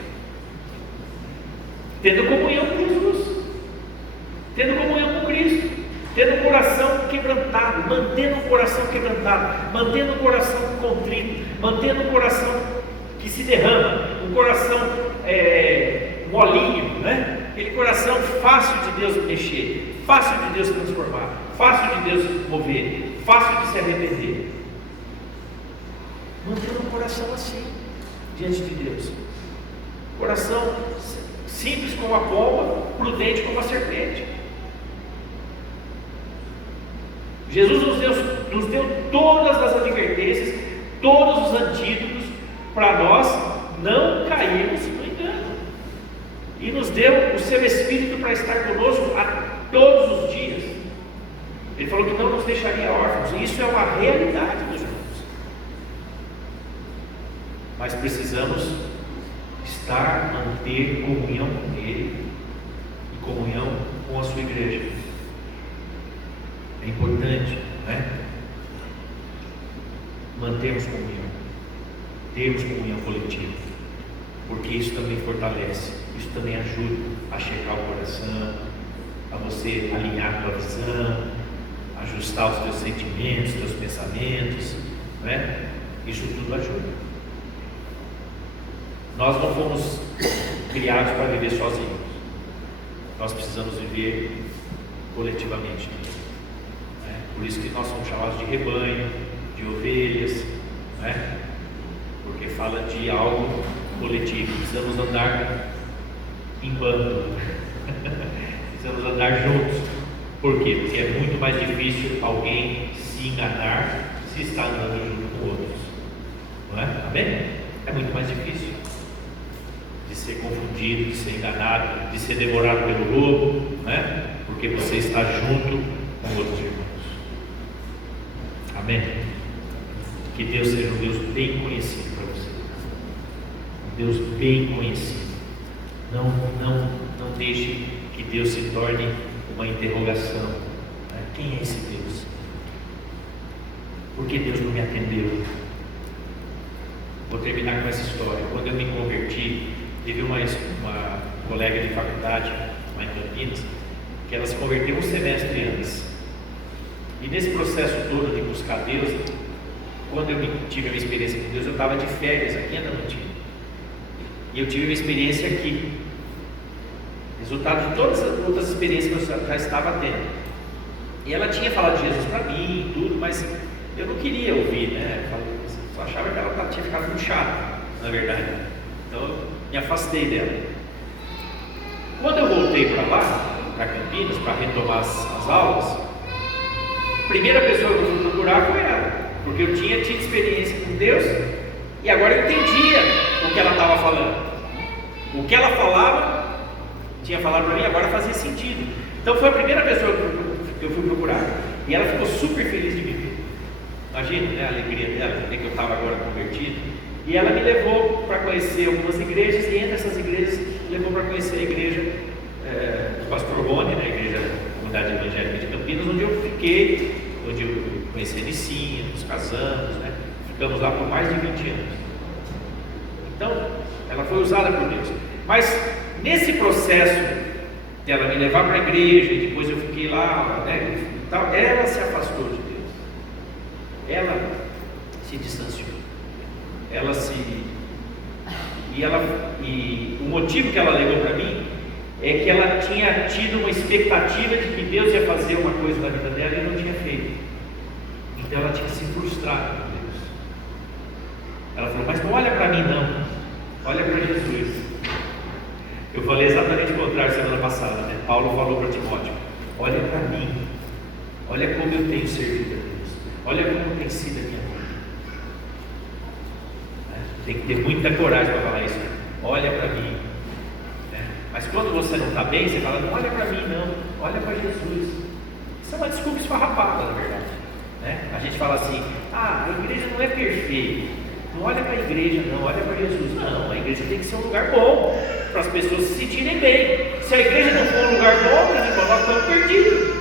Tendo comunhão com Jesus, tendo comunhão com Cristo, tendo o coração quebrantado, mantendo o coração quebrantado, mantendo o coração contrito, mantendo o coração que se derrama, um coração molinho, né? Aquele coração fácil de Deus mexer, fácil de Deus transformar, fácil de Deus mover, fácil de se arrepender. Mantendo o coração assim, diante de Deus. Coração simples como a pomba, prudente como a serpente. Jesus nos deu todas as advertências, todos os antídotos para nós não cairmos no engano. E nos deu o seu Espírito para estar conosco a todos os dias. Ele falou que não nos deixaria órfãos, e isso é uma realidade, meus irmãos. Mas precisamos manter comunhão com Ele e comunhão com a sua igreja. É importante, né? Mantermos comunhão, termos comunhão coletiva, porque isso também fortalece, isso também ajuda a checar o coração, a você alinhar a tua visão, ajustar os teus sentimentos, os teus pensamentos, né? Isso tudo ajuda. Nós não fomos criados para viver sozinhos. Nós precisamos viver coletivamente, né? Por isso que nós somos chamados de rebanho, de ovelhas, né? Porque fala de algo coletivo. Precisamos andar em bando, precisamos andar juntos. Por quê? Porque é muito mais difícil alguém se enganar se está andando junto com outros, não é? Amém? É muito mais difícil de ser confundido, de ser enganado, de ser devorado pelo lobo, né? Porque você está junto com outros irmãos. Amém? Que Deus seja um Deus bem conhecido para você, um Deus bem conhecido. Não deixe que Deus se torne uma interrogação, né? Quem é esse Deus? Por que Deus não me atendeu? Vou terminar com essa história. Quando eu me converti, teve uma colega de faculdade lá em Campinas, que ela se converteu um semestre antes, e nesse processo todo de buscar Deus, quando eu tive uma experiência com Deus, eu estava de férias aqui em Adamantina, e eu tive uma experiência aqui, resultado de todas as outras experiências que eu já estava tendo. E ela tinha falado de Jesus para mim e tudo, mas eu não queria ouvir, né? Eu só achava que ela tinha ficado muito chata, na verdade. Então eu me afastei dela. Quando eu voltei para lá, para Campinas, para retomar as aulas, a primeira pessoa que eu fui procurar foi ela, porque eu tinha tido experiência com Deus e agora eu entendia o que ela estava falando. O que ela falava, tinha falado para mim, agora fazia sentido. Então foi a primeira pessoa que eu fui procurar, e ela ficou super feliz de me ver. Imagina, né, a alegria dela, porque eu estava agora convertido. E ela me levou para conhecer algumas igrejas, e entre essas igrejas levou para conhecer a igreja do Pastor Rony, né, a igreja da Comunidade Evangélica de Campinas, onde eu fiquei, onde eu conheci a Nicinha, nos casamos, né, ficamos lá por mais de 20 anos. Então, ela foi usada por Deus. Mas nesse processo dela me levar para a igreja, e depois eu fiquei lá, né, ela se afastou de Deus, ela se distanciou, e o motivo que ela alegou para mim é que ela tinha tido uma expectativa de que Deus ia fazer uma coisa na vida dela e não tinha feito. Então ela tinha se frustrado com Deus. Ela falou: mas não olha para mim não, olha para Jesus. Eu falei exatamente o contrário semana passada, né? Paulo falou para Timóteo: olha para mim, olha como eu tenho servido a Deus, olha como tem sido a minha vida. Tem que ter muita coragem para falar isso. Olha para mim, né? Mas quando você não está bem, você fala: não olha para mim não, olha para Jesus. Isso é uma desculpa esfarrapada, na verdade, né? A gente fala assim: a igreja não é perfeita, não olha para a igreja não, olha para Jesus. Não, a igreja tem que ser um lugar bom, para as pessoas se sentirem bem. Se a igreja não for um lugar bom, meus irmãos, nós estamos perdidos.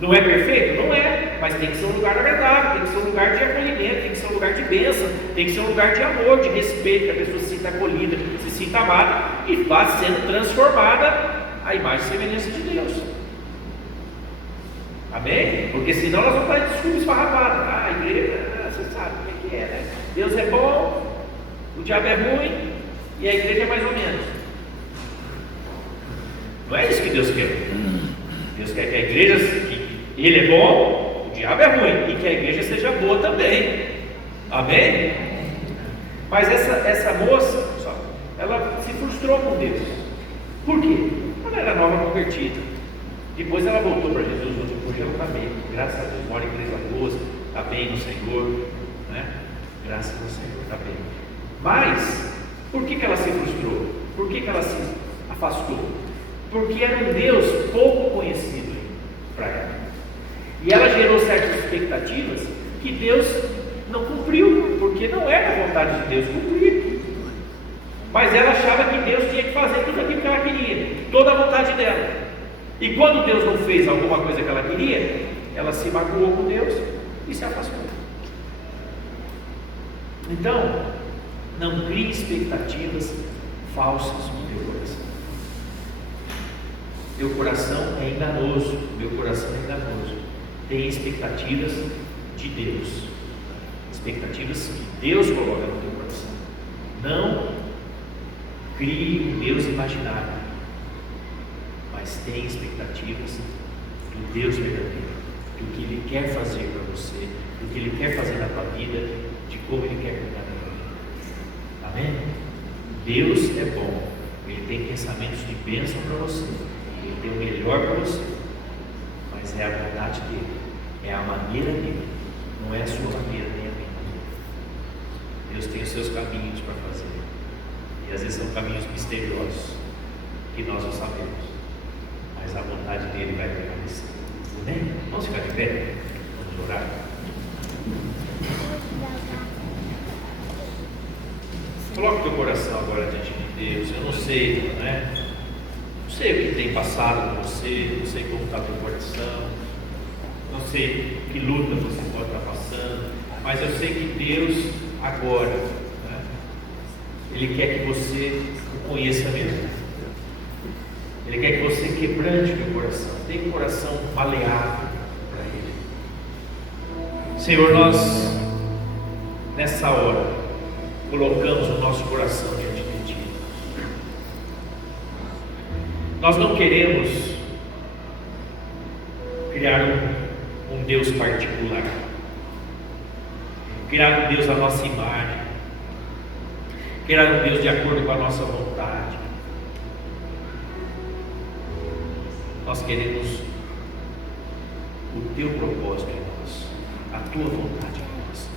Não é perfeito? Não é, mas tem que ser um lugar agradável, tem que ser um lugar de acolhimento, tem que ser um lugar de bênção, tem que ser um lugar de amor, de respeito, que a pessoa se sinta acolhida, se sinta amada e vá sendo transformada à imagem e semelhança de Deus. Amém? Porque senão nós vamos estar em desculpa esfarrapada. A igreja, você sabe o que é, né? Deus é bom, o diabo é ruim e a igreja é mais ou menos. Não é isso que Deus quer. Deus quer que a igreja, que Ele é bom, o diabo é ruim, e que a igreja seja boa também. Amém? Mas essa moça, ela se frustrou com Deus. Por quê? Ela era nova convertida. Depois ela voltou para Jesus, hoje ela está bem, graças a Deus, mora em Três Lagoas, está bem no Senhor, né? Graças ao Senhor, está bem. Mas, por que ela se frustrou? Por que ela se afastou? Porque era um Deus pouco conhecido para ela. E ela gerou certas expectativas que Deus não cumpriu, porque não era a vontade de Deus cumprir. Mas ela achava que Deus tinha que fazer tudo aquilo que ela queria, toda a vontade dela. E quando Deus não fez alguma coisa que ela queria, ela se magoou com Deus e se afastou. Então, não crie expectativas falsas no teu coração. Teu coração é enganoso, meu coração é enganoso. Tem expectativas de Deus, expectativas que Deus coloca no teu coração. Não crie um Deus imaginário, mas tem expectativas do Deus verdadeiro, do que Ele quer fazer para você, do que Ele quer fazer na tua vida, de como Ele quer cuidar da tua vida. Amém? Deus é bom, Ele tem pensamentos de bênção para você, Ele tem o melhor para você, mas é a vontade dEle, é a maneira dEle, não é a sua maneira nem a minha. Deus tem os seus caminhos para fazer, e às vezes são caminhos misteriosos, que nós não sabemos, mas a vontade dEle vai prevalecer. Amém? Vamos ficar de pé? Vamos orar. Coloque teu coração agora diante de Deus. Eu não sei, né? Não sei o que tem passado com você, não sei como está teu coração, não sei que luta você pode estar passando, mas eu sei que Deus agora, né, Ele quer que você o conheça mesmo. Ele quer que você quebrante o teu coração, tenha um coração maleável para Ele. Senhor, nós nessa hora colocamos o nosso coração diante de Ti. Nós não queremos criar um Deus particular, criar um Deus à nossa imagem, criar um Deus de acordo com a nossa vontade. Nós queremos o Teu propósito em nós, a Tua vontade em nós.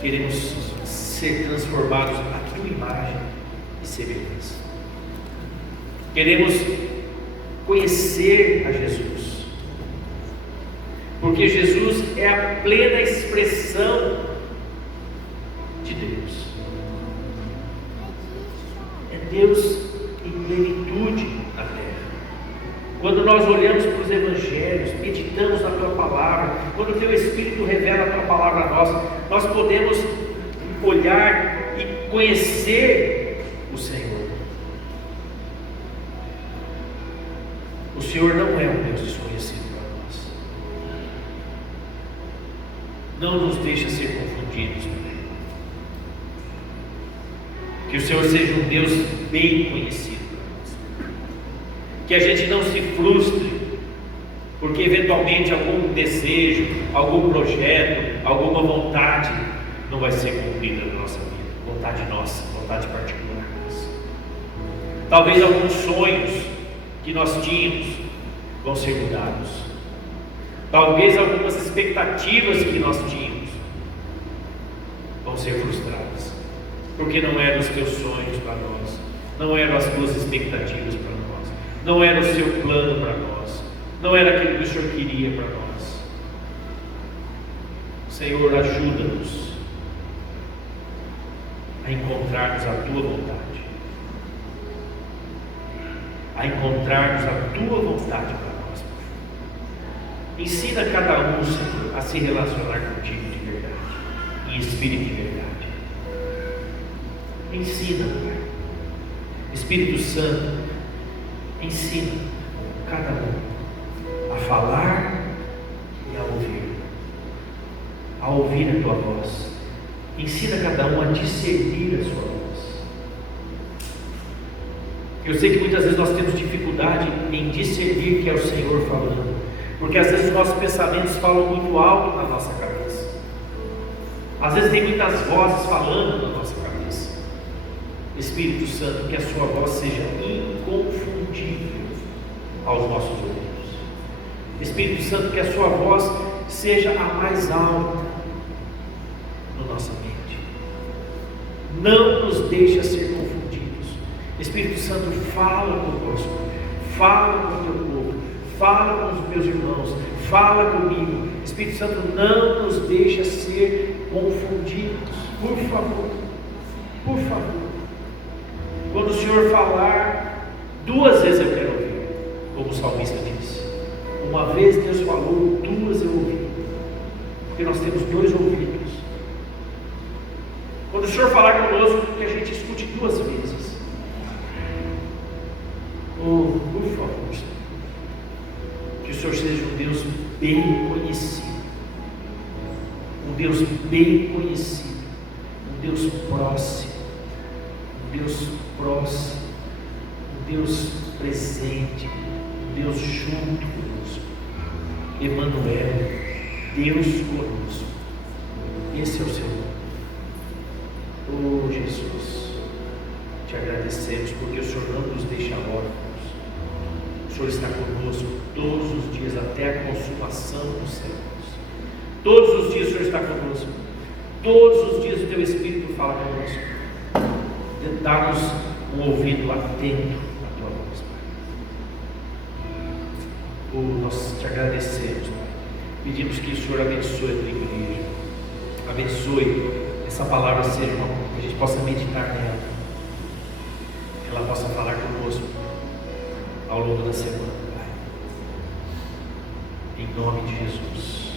Queremos ser transformados à Tua imagem e semelhança. Queremos conhecer a Jesus, porque Jesus é a plena expressão de Deus. É Deus em plenitude na terra. Quando nós olhamos para os evangelhos, meditamos na Tua palavra, quando o Teu Espírito revela a Tua palavra a nós podemos olhar e conhecer o Senhor. O Senhor não é um Deus desconhecido para nós. Não nos deixa ser confundidos por Ele. Que o Senhor seja um Deus bem conhecido para nós. Que a gente não se frustre, porque eventualmente algum desejo, algum projeto, alguma vontade não vai ser cumprida na nossa vida. Vontade nossa, vontade particular nossa. Talvez alguns sonhos que nós tínhamos vão ser mudados. Talvez algumas expectativas que nós tínhamos vão ser frustradas, porque não eram os teus sonhos para nós, não eram as tuas expectativas para nós, não era o seu plano para nós, não era aquilo que o Senhor queria para nós. Senhor, ajuda-nos a encontrarmos a Tua vontade, a encontrarmos a Tua vontade para nós. Ensina cada um, Senhor, a se relacionar contigo de verdade, em espírito de verdade. Ensina, Pai. Espírito Santo, ensina cada um a falar e a ouvir a Tua voz. Ensina cada um a discernir a Sua voz. Eu sei que muitas vezes nós temos dificuldade em discernir que é o Senhor falando, porque às vezes os nossos pensamentos falam muito alto na nossa cabeça. Às vezes tem muitas vozes falando na nossa cabeça. Espírito Santo, que a Sua voz seja inconfundível aos nossos ouvidos. Espírito Santo, que a sua voz seja a mais alta na nossa mente. Não nos deixa ser confundidos. Espírito Santo, fala conosco, fala com o teu povo, fala com os meus irmãos, fala comigo. Espírito Santo, não nos deixa ser confundidos, por favor, por favor. Quando o Senhor falar, 2 vezes eu quero ouvir, como o salmista disse. Uma vez Deus falou, 2 eu ouvi, porque nós temos 2 ouvidos. Quando o Senhor falar conosco, que a gente escute 2 vezes. Oh, por favor, Senhor, que o Senhor seja um Deus bem conhecido, um Deus bem conhecido, um Deus próximo, um Deus presente, um Deus junto conosco, Emmanuel, Deus conosco. Esse é o seu nome. Oh Jesus, te agradecemos porque o Senhor não nos deixa órfãos. O Senhor está conosco todos os dias até a consumação dos séculos. Todos os dias o Senhor está conosco. Todos os dias o teu Espírito fala conosco. Dá-nos um ouvido atento à tua voz, Pai. Oh, nós te agradecemos, Pai. Pedimos que o Senhor abençoe a tua igreja. Abençoe essa palavra, seja que a gente possa meditar nela, que ela possa falar conosco ao longo da semana, Pai. Em nome de Jesus.